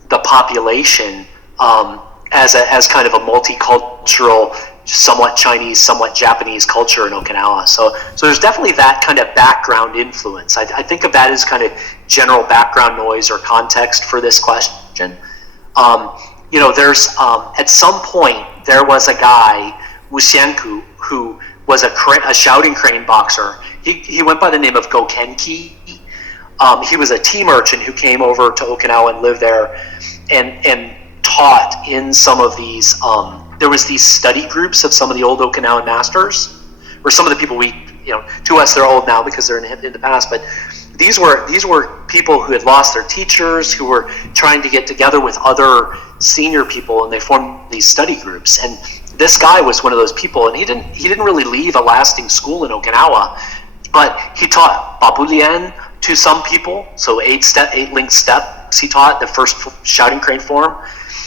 the population as kind of a multicultural, somewhat Chinese, somewhat Japanese culture in Okinawa. So there's definitely that kind of background influence. I think of that as kind of general background noise or context for this question. There's at some point there was a guy, Wu Xianku, who was a shouting crane boxer. He went by the name of Gokenki. He was a tea merchant who came over to Okinawa and lived there, and taught in some of these. There was these study groups of some of the old Okinawan masters, or some of the people to us they're old now because they're in the past, but these were people who had lost their teachers, who were trying to get together with other senior people, and they formed these study groups. And this guy was one of those people, and he didn't really leave a lasting school in Okinawa, but he taught Babulian to some people, so 8 linked steps he taught, the first shouting crane form.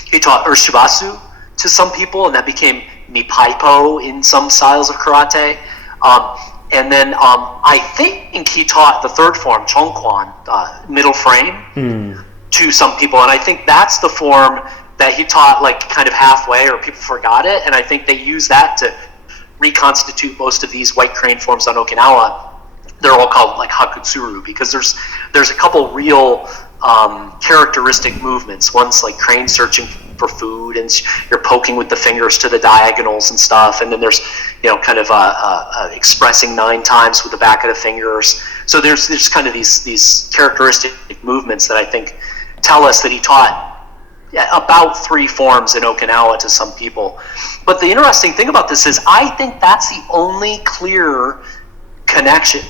He taught Urshibasu to some people, and that became Mipaipo in some styles of karate. And then I think he taught the third form, Chongquan, middle frame. to some people, and I think that's the form that he taught like kind of halfway, or people forgot it, and I think they use that to reconstitute most of these white crane forms on Okinawa. They're all called like hakutsuru because there's a couple real characteristic movements. One's like crane searching for food, and you're poking with the fingers to the diagonals and stuff. And then there's kind of expressing 9 times with the back of the fingers. So there's kind of these characteristic movements that I think tell us that he taught about 3 forms in Okinawa to some people. But the interesting thing about this is I think that's the only clear connection,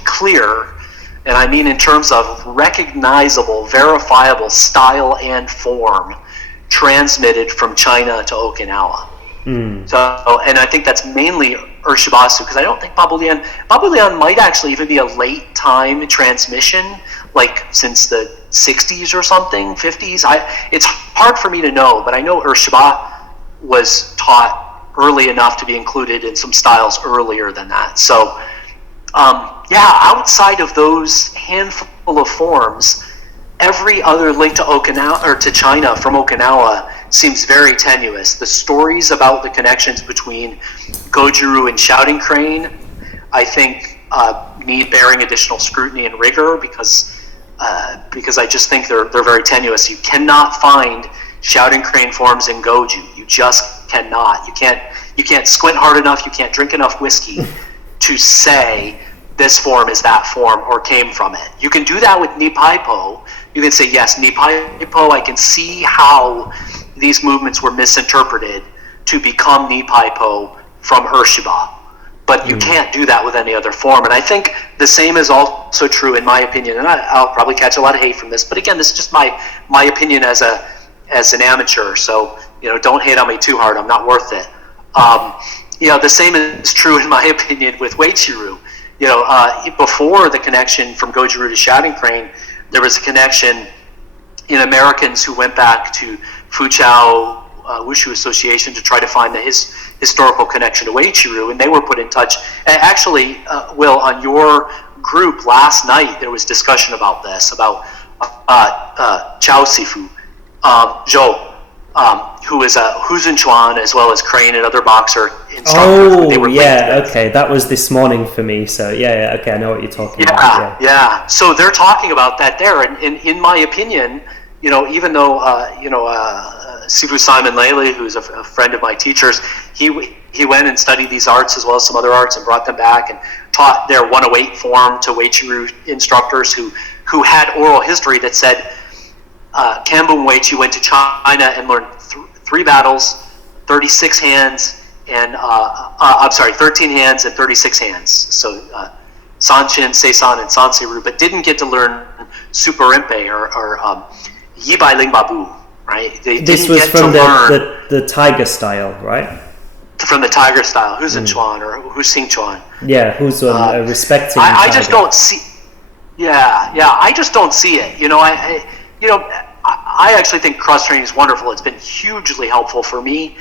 and I mean in terms of recognizable, verifiable style and form transmitted from China to Okinawa. So, and I think that's mainly Urshibasu, because I don't think Babulian might actually even be a late time transmission, like since the 60s or something, 50s. It's hard for me to know, but I know Urshiba was taught early enough to be included in some styles earlier than that. So, outside of those handful of forms, every other link to Okinawa or to China from Okinawa seems very tenuous. The stories about the connections between Goju-Ryu and shouting crane, I think, need bearing additional scrutiny and rigor because I just think they're very tenuous. You cannot find shouting crane forms in Goju. You just cannot. You can't squint hard enough. You can't drink enough whiskey to say this form is that form or came from it. You can do that with Nipaipo. You can say, yes, Nipaipo, I can see how these movements were misinterpreted to become Nipaipo from Urshiba. But you can't do that with any other form. And I think the same is also true, in my opinion, and I'll probably catch a lot of hate from this, but again, this is just my opinion as an amateur, so don't hate on me too hard, I'm not worth it. The same is true, in my opinion, with Weichi-Ryu. Before the connection from Goju-Ryu to shouting crane, there was a connection in Americans who went back to Fujian Wushu Association to try to find the historical connection to Weichi-Ryu, and they were put in touch. And actually, Will, on your group last night, there was discussion about this, about Chao Sifu, Zhou, who is a Huzunchuan as well as crane and other boxer instructor. Okay, that was this morning for me. So okay, I know what you're talking about. Yeah. So they're talking about that there, and in my opinion, even though Sifu Simon Lele, who's a friend of my teacher's, he went and studied these arts as well as some other arts and brought them back and taught their 108 form to Weichi-Ryu instructors who had oral history that said Kambun Weichi went to China and learned 3 battles, 36 hands, and 13 hands and 36 hands. So Sanchin, Seisan, and Sanseru, but didn't get to learn Super Rinpei or Yibai Lingbabu, right? This was from the Tiger style, right? From the Tiger style, Huzunchuan or Husingchuan. Yeah, who's respecting. I just don't see. I just don't see it. I actually think cross training is wonderful. It's been hugely helpful for me.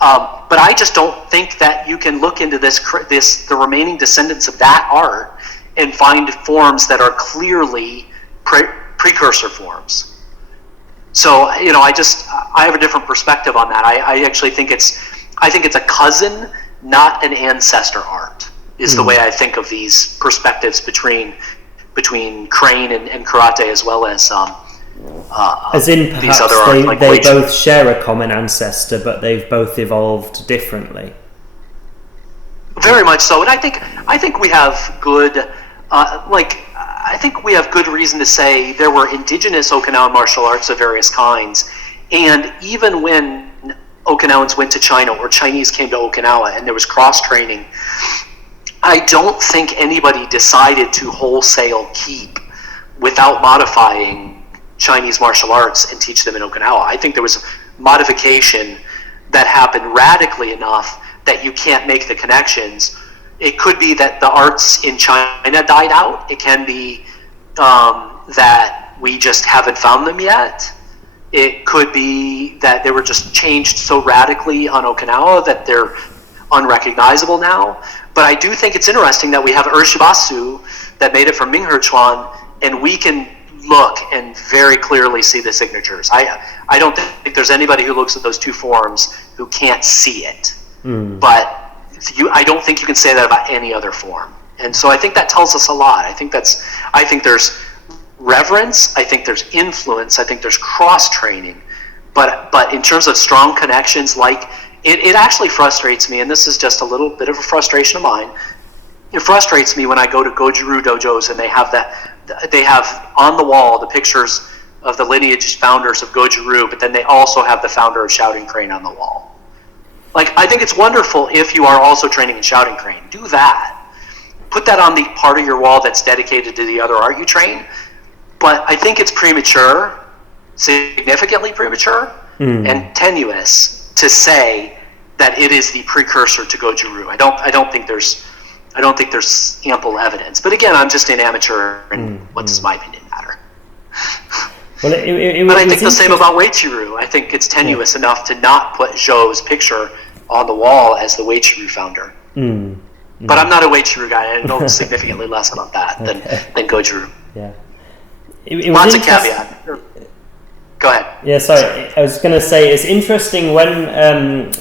But I just don't think that you can look into the remaining descendants of that art and find forms that are clearly precursor forms. So I have a different perspective on that. I actually think it's a cousin, not an ancestor art, is the way I think of these perspectives between crane and karate, as well as in perhaps these other arts, like they both share a common ancestor, but they've both evolved differently. Very much so, and I think we have good I think we have good reason to say there were indigenous Okinawan martial arts of various kinds, and even when Okinawans went to China or Chinese came to Okinawa and there was cross training, I don't think anybody decided to wholesale keep without modifying Chinese martial arts and teach them in Okinawa. I think there was modification that happened radically enough that you can't make the connections. It could be that the arts in China died out. It can be that we just haven't found them yet. It could be that they were just changed so radically on Okinawa that they're unrecognizable now. But I do think it's interesting that we have Urshibasu that made it from Minghe Chuan, and we can look and very clearly see the signatures. I don't think there's anybody who looks at those two forms who can't see it. But I don't think you can say that about any other form. And so I think that tells us a lot. I think there's reverence, I think there's influence, I think there's cross-training. But in terms of strong connections, like, it actually frustrates me, and this is just a little bit of a frustration of mine. It frustrates me when I go to Goju-Ryu dojos and they have on the wall the pictures of the lineage founders of Goju-Ryu, but then they also have the founder of Shouting Crane on the wall. Like, I think it's wonderful if you are also training in Shouting Crane. Do that. Put that on the part of your wall that's dedicated to the other art you train. But I think it's premature, significantly premature, and tenuous to say that it is the precursor to Goju-Ryu. I don't think there's ample evidence. But again, I'm just an amateur, and what does my opinion matter? Well, but I think the same about Weichi-Ryu. I think it's tenuous enough to not put Zhou's picture on the wall as the Weichi-Ryu founder. But I'm not a Weichi-Ryu guy. I know significantly less about that than Goju-Ryu. Yeah. Lots of caveat. Go ahead. Yeah, sorry. I was going to say, it's interesting when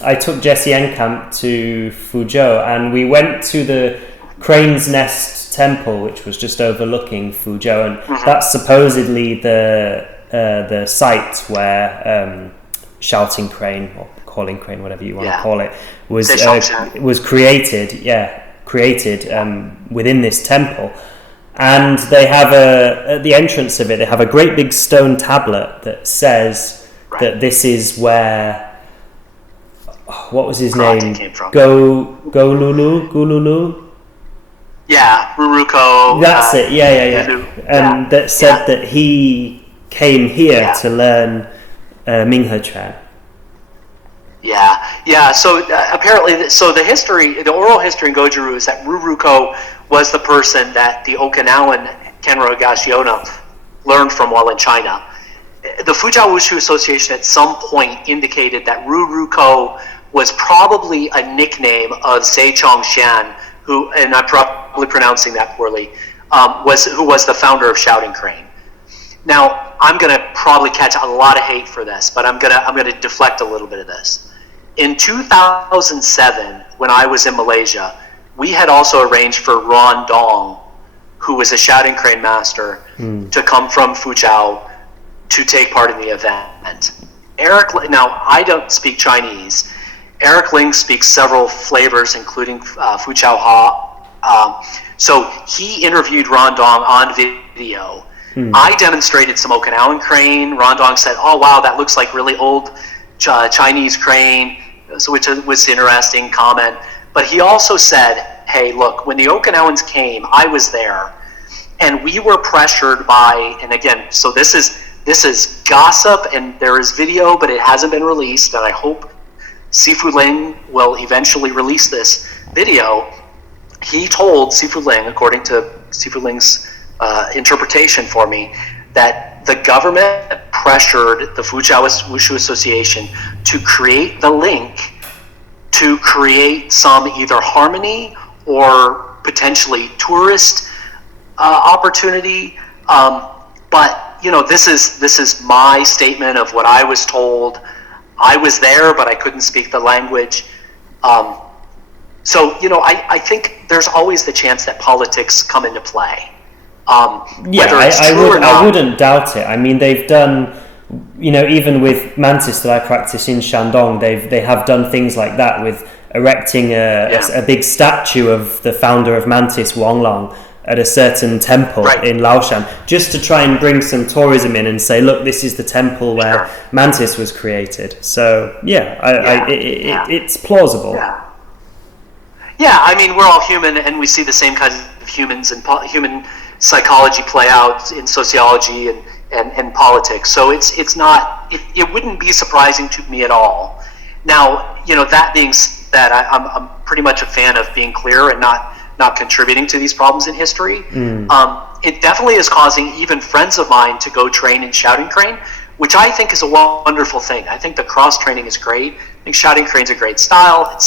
I took Jesse Enkamp to Fuzhou, and we went to the Crane's Nest Temple, which was just overlooking Fuzhou, and that's supposedly the site where Shouting Crane, or Calling Crane, whatever you want to call it, was created. Within this temple. And they have at the entrance of it, they have a great big stone tablet that says that this is where, what was his name? Came from. Gululu? Yeah, Ruruko. That's it, yeah. That said that he came here to learn Minghe Chuan. Yeah. So apparently, the oral history in Goju-Ryu is that Ruruko was the person that the Okinawan Kenro Higashiona learned from while in China. The Fujian Wushu Association at some point indicated that Ruruko was probably a nickname of Zaichong Shan, who, and I'm probably pronouncing that poorly, who was the founder of Shouting Crane. Now, I'm going to probably catch a lot of hate for this, but I'm going to deflect a little bit of this. In 2007, when I was in Malaysia, we had also arranged for Ron Dong, who was a Shouting Crane master, to come from Fuzhou to take part in the event. Now, I don't speak Chinese. Eric Ling speaks several flavors, including Fuzhou Ha. So he interviewed Ron Dong on video. I demonstrated some Okinawan crane. Ron Dong said, "Oh wow, that looks like really old Chinese crane," so which was an interesting comment. But he also said, "Hey, look, when the Okinawans came, I was there, and we were pressured by." And again, so this is gossip, and there is video, but it hasn't been released. And I hope Sifu Ling will eventually release this video. He told Sifu Ling, according to Sifu Ling's interpretation for me, that the government pressured the Fujian Wushu Association to create the link to create some either harmony or potentially tourist opportunity. But this is my statement of what I was told. I was there, but I couldn't speak the language. So I think there's always the chance that politics come into play. I wouldn't doubt it. I mean, they've done, even with Mantis that I practice in Shandong, they have done things like that with erecting a big statue of the founder of Mantis, Wang Lang, at a certain temple in Laoshan, just to try and bring some tourism in and say, look, this is the temple where Mantis was created. So, it's plausible. Yeah, I mean, we're all human, and we see the same kinds of humans and human psychology play out in sociology and politics. So it's not, it wouldn't be surprising to me at all. Now, that being said, I'm pretty much a fan of being clear and not contributing to these problems in history. It definitely is causing even friends of mine to go train in Shouting Crane, which I think is a wonderful thing. I think the cross training is great. I think Shouting Crane's a great style. It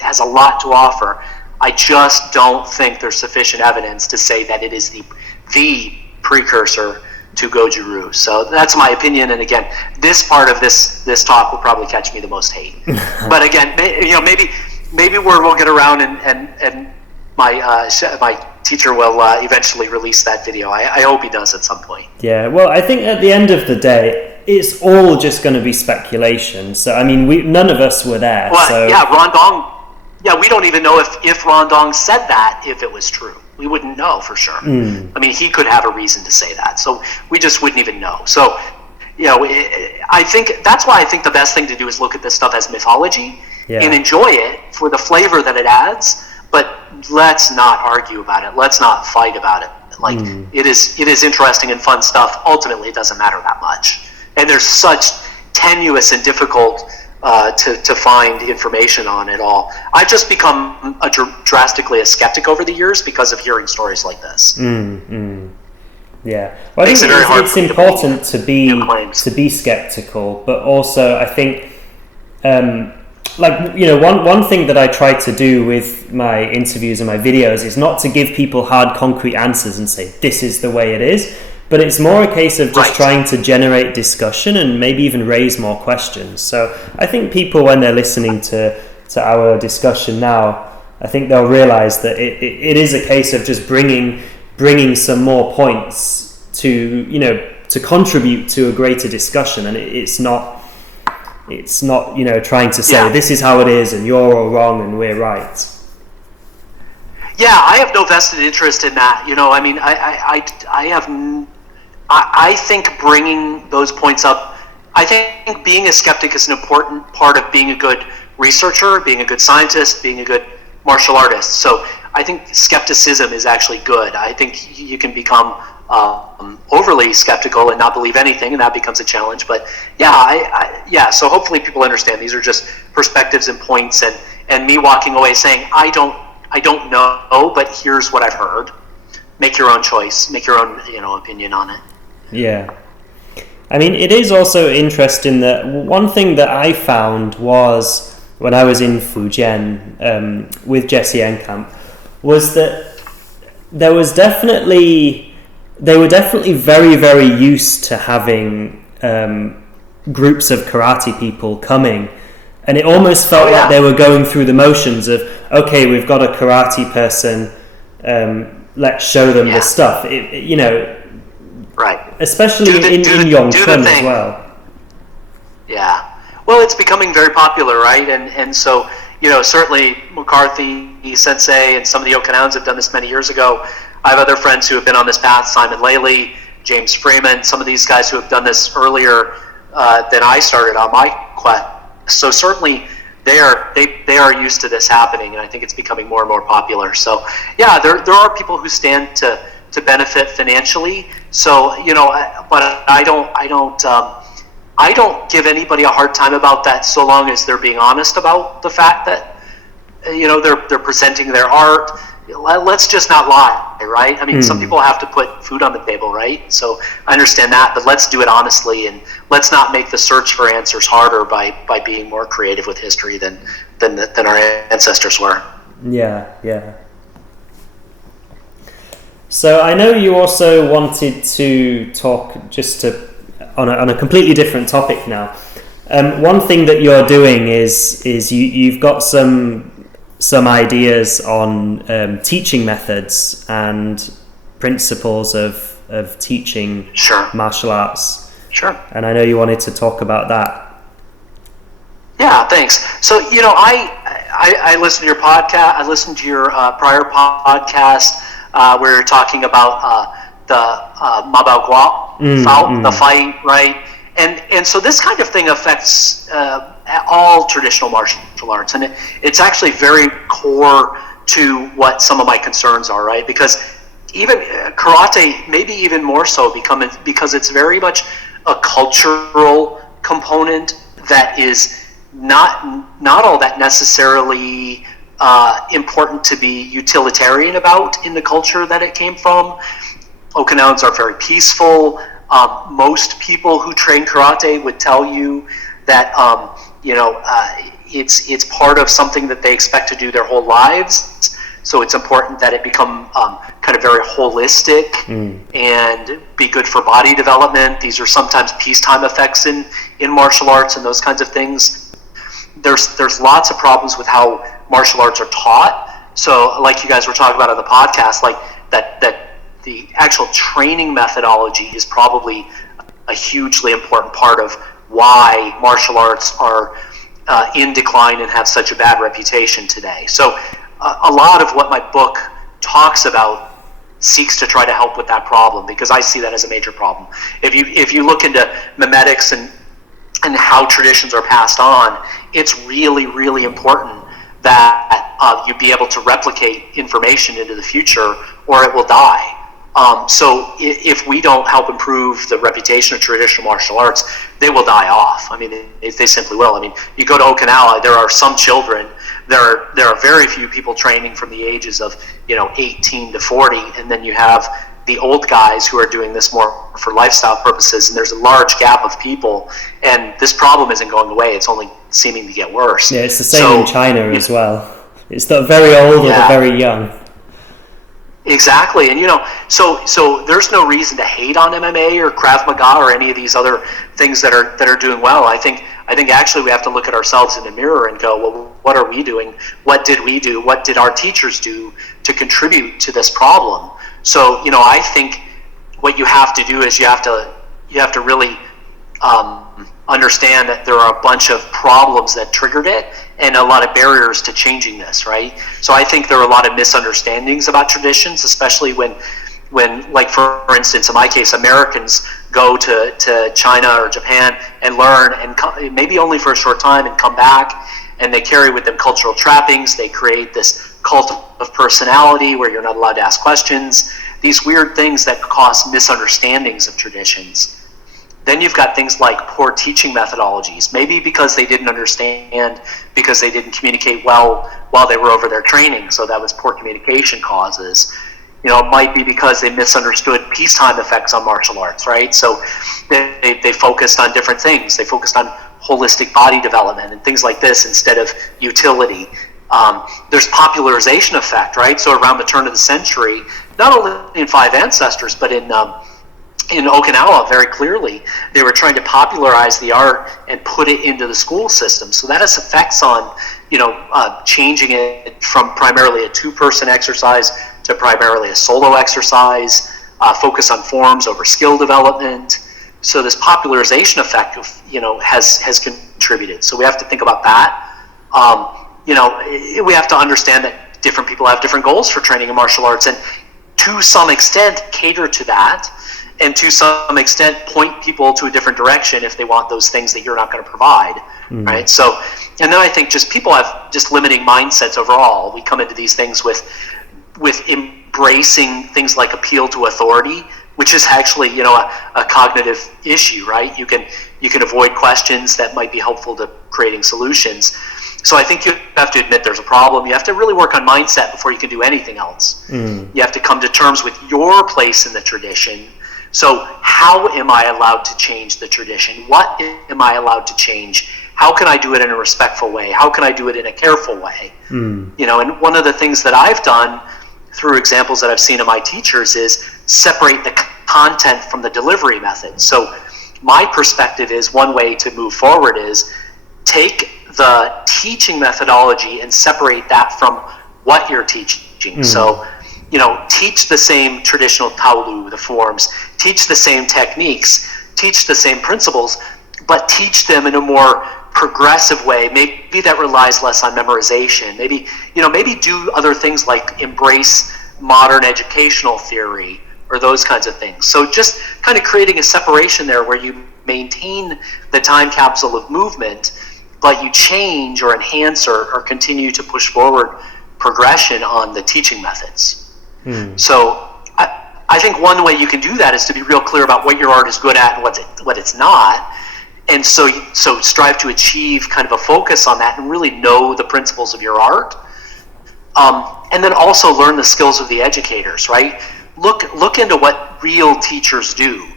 has a lot to offer. I just don't think there's sufficient evidence to say that it is the precursor to Goju-Ryu. So that's my opinion. And again, this part of this talk will probably catch me the most hate. But again, maybe we'll get around and my teacher will eventually release that video. I hope he does at some point. Yeah, well, I think at the end of the day, it's all just going to be speculation. So, I mean, none of us were there. Well, so. yeah, Rondong. Yeah, we don't even know if Rondong said that, if it was true. We wouldn't know for sure. I mean, he could have a reason to say that. So we just wouldn't even know. So, I think that's why I think the best thing to do is look at this stuff as mythology and enjoy it for the flavor that it adds. But let's not argue about it. Let's not fight about it. Like it is interesting and fun stuff. Ultimately, it doesn't matter that much. And there's such tenuous and difficult to find information on it all. I've just become drastically a skeptic over the years because of hearing stories like this. Yeah, well, I think it's important to be skeptical, but also I think. One thing that I try to do with my interviews and my videos is not to give people hard, concrete answers and say, this is the way it is, but it's more a case of just trying to generate discussion and maybe even raise more questions. So I think people, when they're listening to our discussion now, I think they'll realize that it is a case of just bringing some more points to contribute to a greater discussion, and it's not trying to say this is how it is and you're all wrong and we're right. Yeah, I have no vested interest in that. I mean, I think bringing those points up, I think being a skeptic is an important part of being a good researcher, being a good scientist, being a good martial artist. So I think skepticism is actually good. I think you can become overly skeptical and not believe anything, and that becomes a challenge. But so hopefully people understand these are just perspectives and points, and me walking away saying I don't know, but here's what I've heard. Make your own choice, make your own opinion on it. Yeah, I mean, it is also interesting that one thing that I found was when I was in Fujian with Jesse Enkamp was that they were definitely very, very used to having groups of karate people coming, and it almost felt like they were going through the motions of, okay, we've got a karate person, let's show them the stuff. Especially in Yongchun as well. Yeah. Well, it's becoming very popular, right? And so, certainly McCarthy Sensei and some of the Okinawans have done this many years ago. I have other friends who have been on this path, Simon Laley, James Freeman, some of these guys who have done this earlier than I started on my quest. So certainly they are used to this happening, and I think it's becoming more and more popular. So yeah, there are people who stand to benefit financially. So but I don't give anybody a hard time about that, so long as they're being honest about the fact that they're presenting their art. Let's just not lie, right? I mean, some people have to put food on the table, right? So I understand that, but let's do it honestly, and let's not make the search for answers harder by being more creative with history than our ancestors were. Yeah. So I know you also wanted to talk on a completely different topic now. One thing that you're doing is you've got some ideas on teaching methods and principles of teaching martial arts. Sure. And I know you wanted to talk about that. Yeah, thanks. So I listened to your podcast. I listened to your prior podcast where you're talking about the Mabao Guo, the fight, right? And so this kind of thing affects all traditional martial arts, and it's actually very core to what some of my concerns are, right? Because even karate, maybe even more so, because it's very much a cultural component that is not all that necessarily important to be utilitarian about in the culture that it came from. Okinawans are very peaceful. Most people who train karate would tell you that it's part of something that they expect to do their whole lives. So it's important that it become kind of very holistic and be good for body development. These are sometimes peacetime effects in martial arts and those kinds of things. There's lots of problems with how martial arts are taught. So like you guys were talking about on the podcast, like that the actual training methodology is probably a hugely important part of why martial arts are in decline and have such a bad reputation today. So a lot of what my book talks about seeks to try to help with that problem, because I see that as a major problem. If you look into mimetics and how traditions are passed on, it's really, really important that you be able to replicate information into the future, or it will die. So if we don't help improve the reputation of traditional martial arts, they will die off. I mean, they simply will. I mean, you go to Okinawa, there are some children. There are very few people training from the ages of 18 to 40, and then you have the old guys who are doing this more for lifestyle purposes, and there's a large gap of people, and this problem isn't going away. It's only seeming to get worse. Yeah, it's the same in China as well. It's the very old or the very young. Exactly, and so there's no reason to hate on MMA or Krav Maga or any of these other things that are doing well. I think actually we have to look at ourselves in the mirror and go, well, what are we doing? What did we do? What did our teachers do to contribute to this problem? So I think what you have to do is you have to really understand that there are a bunch of problems that triggered it and a lot of barriers to changing this, right? So I think there are a lot of misunderstandings about traditions, especially when like, for instance, in my case, Americans go to China or Japan and learn, and maybe only for a short time, and come back, and they carry with them cultural trappings. They create this cult of personality where you're not allowed to ask questions, these weird things that cause misunderstandings of traditions. Then you've got things like poor teaching methodologies, maybe because they didn't understand, because they didn't communicate well while they were over their training, so that was poor communication causes. It might be because they misunderstood peacetime effects on martial arts, right? So they focused on different things. They focused on holistic body development and things like this instead of utility. There's popularization effect, right? So around the turn of the century, not only in Five Ancestors, but in Okinawa, very clearly, they were trying to popularize the art and put it into the school system. So that has effects on, changing it from primarily a two-person exercise to primarily a solo exercise, focus on forms over skill development. So this popularization effect of, has contributed. So we have to think about that. We have to understand that different people have different goals for training in martial arts, and to some extent cater to that, and to some extent point people to a different direction if they want those things that you're not going to provide, right? So, and then I think just people have just limiting mindsets overall. We come into these things with embracing things like appeal to authority, which is actually, a cognitive issue, right? You can avoid questions that might be helpful to creating solutions. So I think you have to admit there's a problem. You have to really work on mindset before you can do anything else. You have to come to terms with your place in the tradition. So how am I allowed to change the tradition? What am I allowed to change? How can I do it in a respectful way? How can I do it in a careful way? And one of the things that I've done through examples that I've seen of my teachers is separate the content from the delivery method. So my perspective is, one way to move forward is take the teaching methodology and separate that from what you're teaching. So, teach the same traditional taolu, the forms, teach the same techniques, teach the same principles, but teach them in a more progressive way. Maybe that relies less on memorization. Maybe do other things like embrace modern educational theory or those kinds of things. So just kind of creating a separation there where you maintain the time capsule of movement, but you change or enhance or continue to push forward progression on the teaching methods. So I think one way you can do that is to be real clear about what your art is good at and what it's not. And so strive to achieve kind of a focus on that and really know the principles of your art. And then also learn the skills of the educators, right? Look into what real teachers do.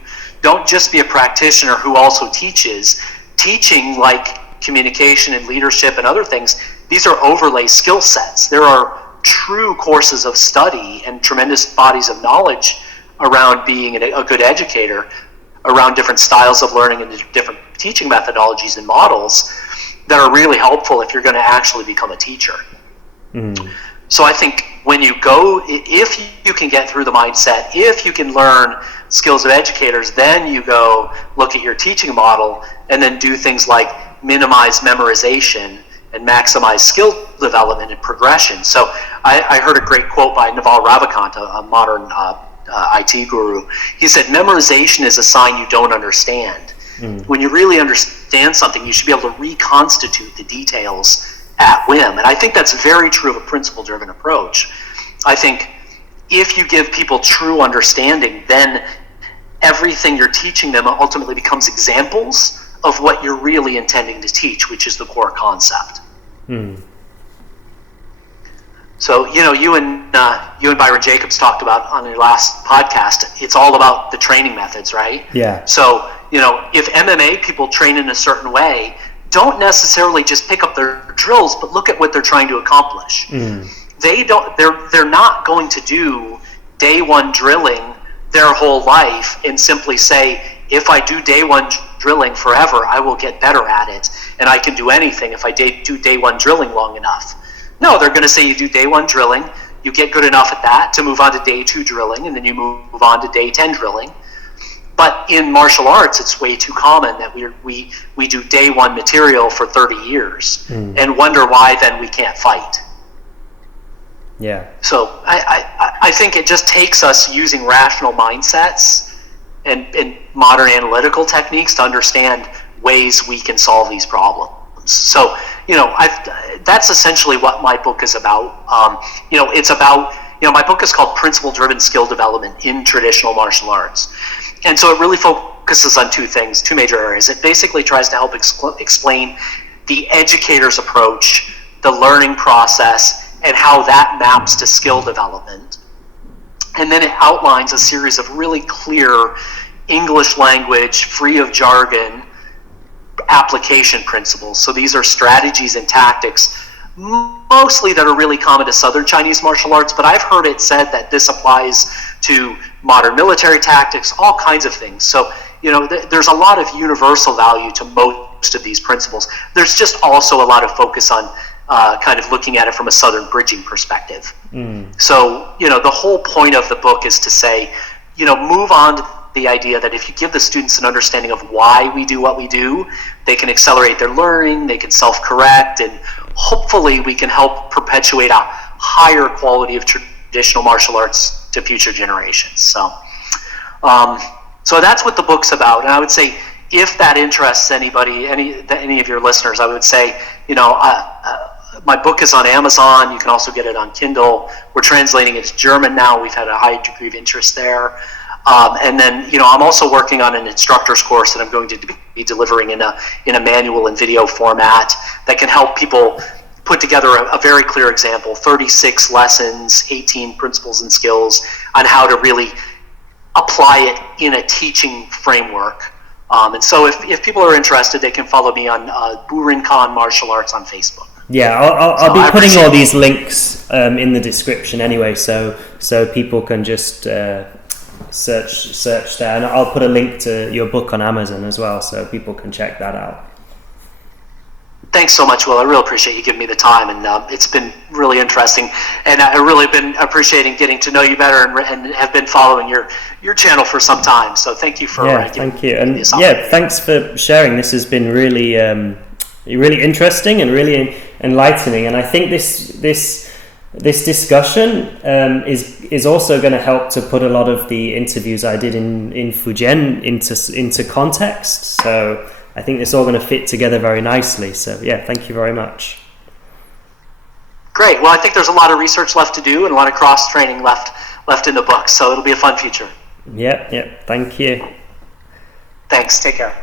Don't just be a practitioner who also teaches. Teaching, like communication and leadership and other things, these are overlay skill sets. There are true courses of study and tremendous bodies of knowledge around being a good educator, around different styles of learning and different teaching methodologies and models that are really helpful if you're going to actually become a teacher. So I think when you go, if you can get through the mindset, if you can learn skills of educators, then you go look at your teaching model and then do things like minimize memorization and maximize skill development and progression. So I heard a great quote by Naval Ravikant, a modern IT guru. He said, memorization is a sign you don't understand. When you really understand something, you should be able to reconstitute the details at whim. And I think that's very true of a principle-driven approach. I think if you give people true understanding, then everything you're teaching them ultimately becomes examples of what you're really intending to teach, which is the core concept. So, you and Byron Jacobs talked about on your last podcast, it's all about the training methods, right? Yeah. So, if MMA people train in a certain way, don't necessarily just pick up their drills, but look at what they're trying to accomplish. They're not going to do day one drilling their whole life and simply say, if I do day one drilling forever, I will get better at it, and I can do anything if I do day one drilling long enough. No, they're going to say you do day one drilling, you get good enough at that to move on to day 2 drilling, and then you move on to day 10 drilling. But in martial arts, it's way too common that we do day 1 material for 30 years and wonder why then we can't fight. Yeah. So I think it just takes us using rational mindsets and modern analytical techniques to understand ways we can solve these problems. So, that's essentially what my book is about. It's about, my book is called Principle-Driven Skill Development in Traditional Martial Arts. And so it really focuses on two major areas. It basically tries to help explain the educator's approach, the learning process, and how that maps to skill development. And then it outlines a series of really clear English language, free of jargon, application principles. So these are strategies and tactics, mostly that are really common to Southern Chinese martial arts, but I've heard it said that this applies to modern military tactics, all kinds of things. So, there's a lot of universal value to most of these principles. There's just also a lot of focus on kind of looking at it from a Southern bridging perspective. So, the whole point of the book is to say, move on to the idea that if you give the students an understanding of why we do what we do, they can accelerate their learning, they can self-correct, and hopefully we can help perpetuate a higher quality of traditional martial arts to future generations. So that's what the book's about. And I would say, if that interests anybody, any of your listeners, I would say, my book is on Amazon. You can also get it on Kindle. We're translating it to German now. We've had a high degree of interest there. And then, I'm also working on an instructor's course that I'm going to be delivering in a manual and video format that can help people put together a very clear example, 36 lessons, 18 principles and skills on how to really apply it in a teaching framework. And so if people are interested, they can follow me on Burinkan Martial Arts on Facebook. Yeah, I'll be putting all these links in the description anyway, so people can just search there, and I'll put a link to your book on Amazon as well, so people can check that out. Thanks so much, Will. I really appreciate you giving me the time, and it's been really interesting, and I've really been appreciating getting to know you better, and have been following your channel for some time. So thank you for thank you, and thanks for sharing. This has been really really interesting and really enlightening, and I think this discussion is also going to help to put a lot of the interviews I did in Fujian into context. So I think it's all going to fit together very nicely. So thank you very much. Great. Well, I think there's a lot of research left to do and a lot of cross training left in the book. So it'll be a fun future. Yep. Thank you. Thanks. Take care.